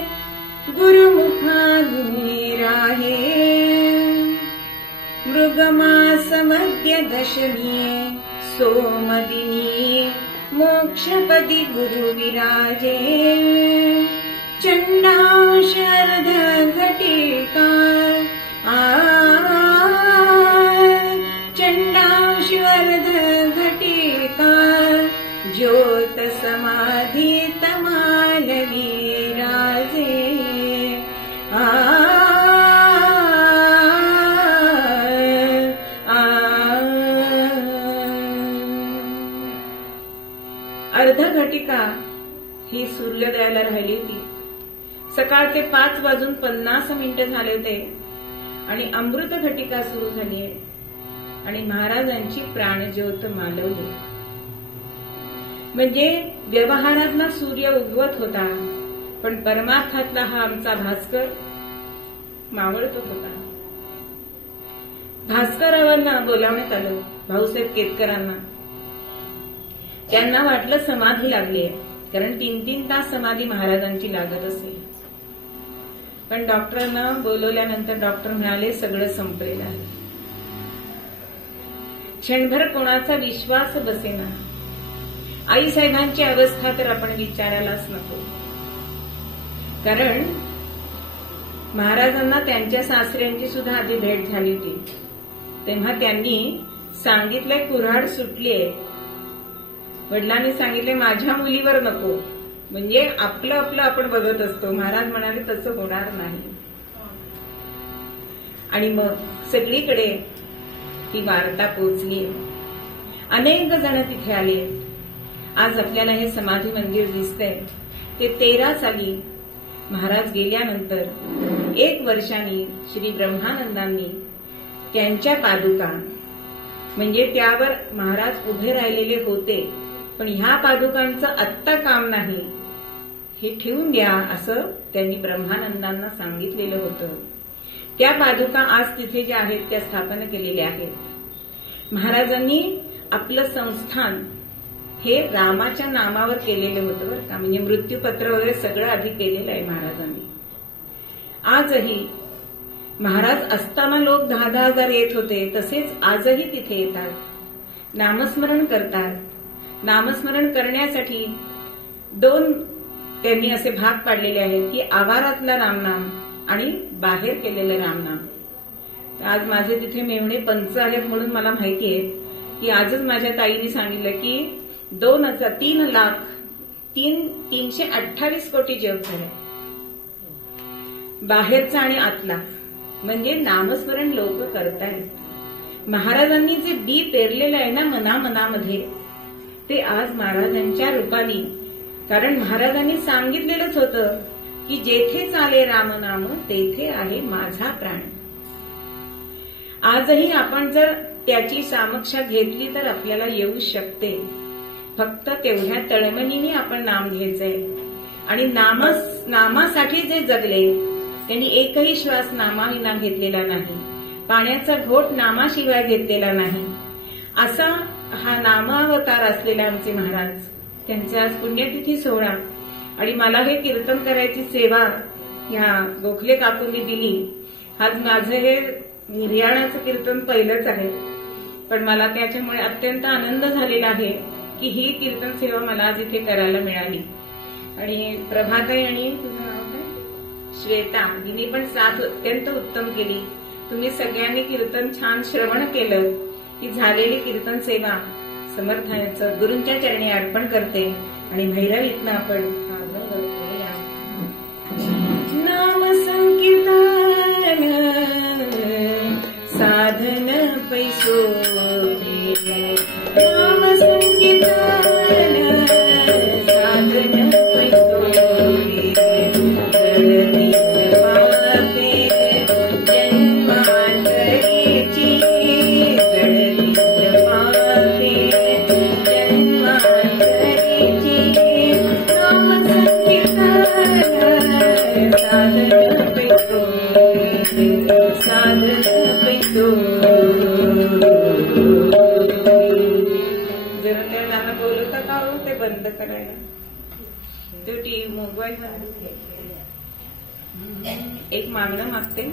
गुरुमुखाग्नि राहे. मृगमासमद्य दशमी, सोमदिनी मोक्षपदी गुरु विराजे. चंडांश अर्ध घटिका, चंडांश अर्ध घटिका, ज्योत समाधी तमाल विराजे. अर्ध घटिका ही सूर्योदयाला राहिली होती. सकाळचे 5:50 झाले होते आणि अमृत घटिका सुरू झाली आहे आणि महाराजांची प्राणज्योत मालवली. म्हणजे व्यवहारातला सूर्य उगवत होता, पण परमार्थातला हा आमचा भास्कर मावळतच होता. भास्कररावांना बोलावण्यात आलं, भाऊसाहेब केतकरांना. त्यांना वाटलं समाधी लागली आहे, कारण 3-3 तास समाधी महाराजांची लागत असेल. पण डॉक्टरांना बोलवल्यानंतर डॉक्टर म्हणाले सगळं संपलेलं आहे. क्षणभर कोणाचा विश्वास बसेना. आईसाहेबांची अवस्था तर आपण विचारायलाच नको, कारण महाराजांना त्यांच्या सासऱ्यांची सुद्धा आधी भेट झाली होती. तेव्हा त्यांनी सांगितलंय कुऱ्हाड सुटलीये. वडिलांनी सांगितले माझ्या मुलीवर नको, म्हणजे आपलं आपलं आपण बघत असतो. महाराज म्हणाले तसं होणार नाही. आणि मग सगळीकडे ती वार्ता पोचली. अनेक जण तिथे आले. आज आपल्याला हे समाधी मंदिर दिसतंय ते 13 साली महाराज गेल्यानंतर 1 वर्षांनी श्री ब्रह्मानंदांनी त्यांच्या पादुका, म्हणजे त्यावर महाराज उभे राहिलेले होते, पण ह्या पादुकांचं आत्ता काम नाही, हे ठेवून द्या असं त्यांनी ब्रह्मानंदांना सांगितलेलं होतं. त्या पादुका आज तिथे ज्या आहेत त्या स्थापन केलेल्या आहेत. महाराजांनी आपलं संस्थान हे रामाच्या नामावर केलेलं होतं बरं का, म्हणजे मृत्यूपत्र वगैरे सगळं आधी केलेलं आहे महाराजांनी. आजही महाराज असताना लोक 10,000 हजार येत होते, तसेच आजही तिथे येतात, नामस्मरण करतात. नामस्मरण करण्यासाठी 2 त्यांनी असे भाग पाडलेले आहेत की आवारातला रामनाम आणि बाहेर केलेलं रामनाम. आज माझे तिथे मेवणे पंच आहेत म्हणून मला माहिती आहे की आजच माझ्या ताईने सांगितलं की 328 कोटी जप झाले, बाहेरचा आणि आतला, म्हणजे नामस्मरण लोक करतायत. महाराजांनी जे बी पेरलेलं आहे ना मनामध्ये, ते आज महाराजांच्या रूपाने कारण महाराजांनी सांगितलेलंच होतं की जेथे चाले रामनाम तेथे आहे माझा प्राण. आजही आपण जर त्याची सामक्षा घेतली तर आपल्याला येऊ शकते. फक्त तेवढ्या तळमळीने आपण नाम घ्यायचंय. आणि नामासाठी जे जगले त्यांनी एकही श्वास नामाविना घेतलेला नाही, पाण्याचा घोट नामाशिवाय घेतलेला नाही. असा हा नामावतार असलेला आमचे महाराज, त्यांचा आज पुण्यतिथी सोहळा. आणि मला हे कीर्तन करायची सेवा ह्या गोखले काकूंनी दिली. आज माझं हे निर्याणाचं कीर्तन पहिलंच आहे, पण मला त्याच्यामुळे अत्यंत आनंद झालेला आहे की ही कीर्तन सेवा मला आज इथे करायला मिळाली. आणि प्रभाताई आणि श्वेता हिने पण साथ अत्यंत उत्तम केली. तुम्ही सगळ्यांनी कीर्तन छान श्रवण केलं. ती झालेली कीर्तन सेवा समर्थांचं गुरूंच्या चरणी अर्पण करते. आणि भैरवीतनं आपण नाम संकीर्तन साधन पैसो, नाम संकीर्तन साधन पैसो, पापे जन्मांतरीची पापे जन्मांतरीची नाम संकीर्तन साधन पैसो, साधन पैसो. जरा त्या नाना बोलत का हो ते बंद करायला, तो टीव्ही मोबाईल बंद. एक मागणं मागते.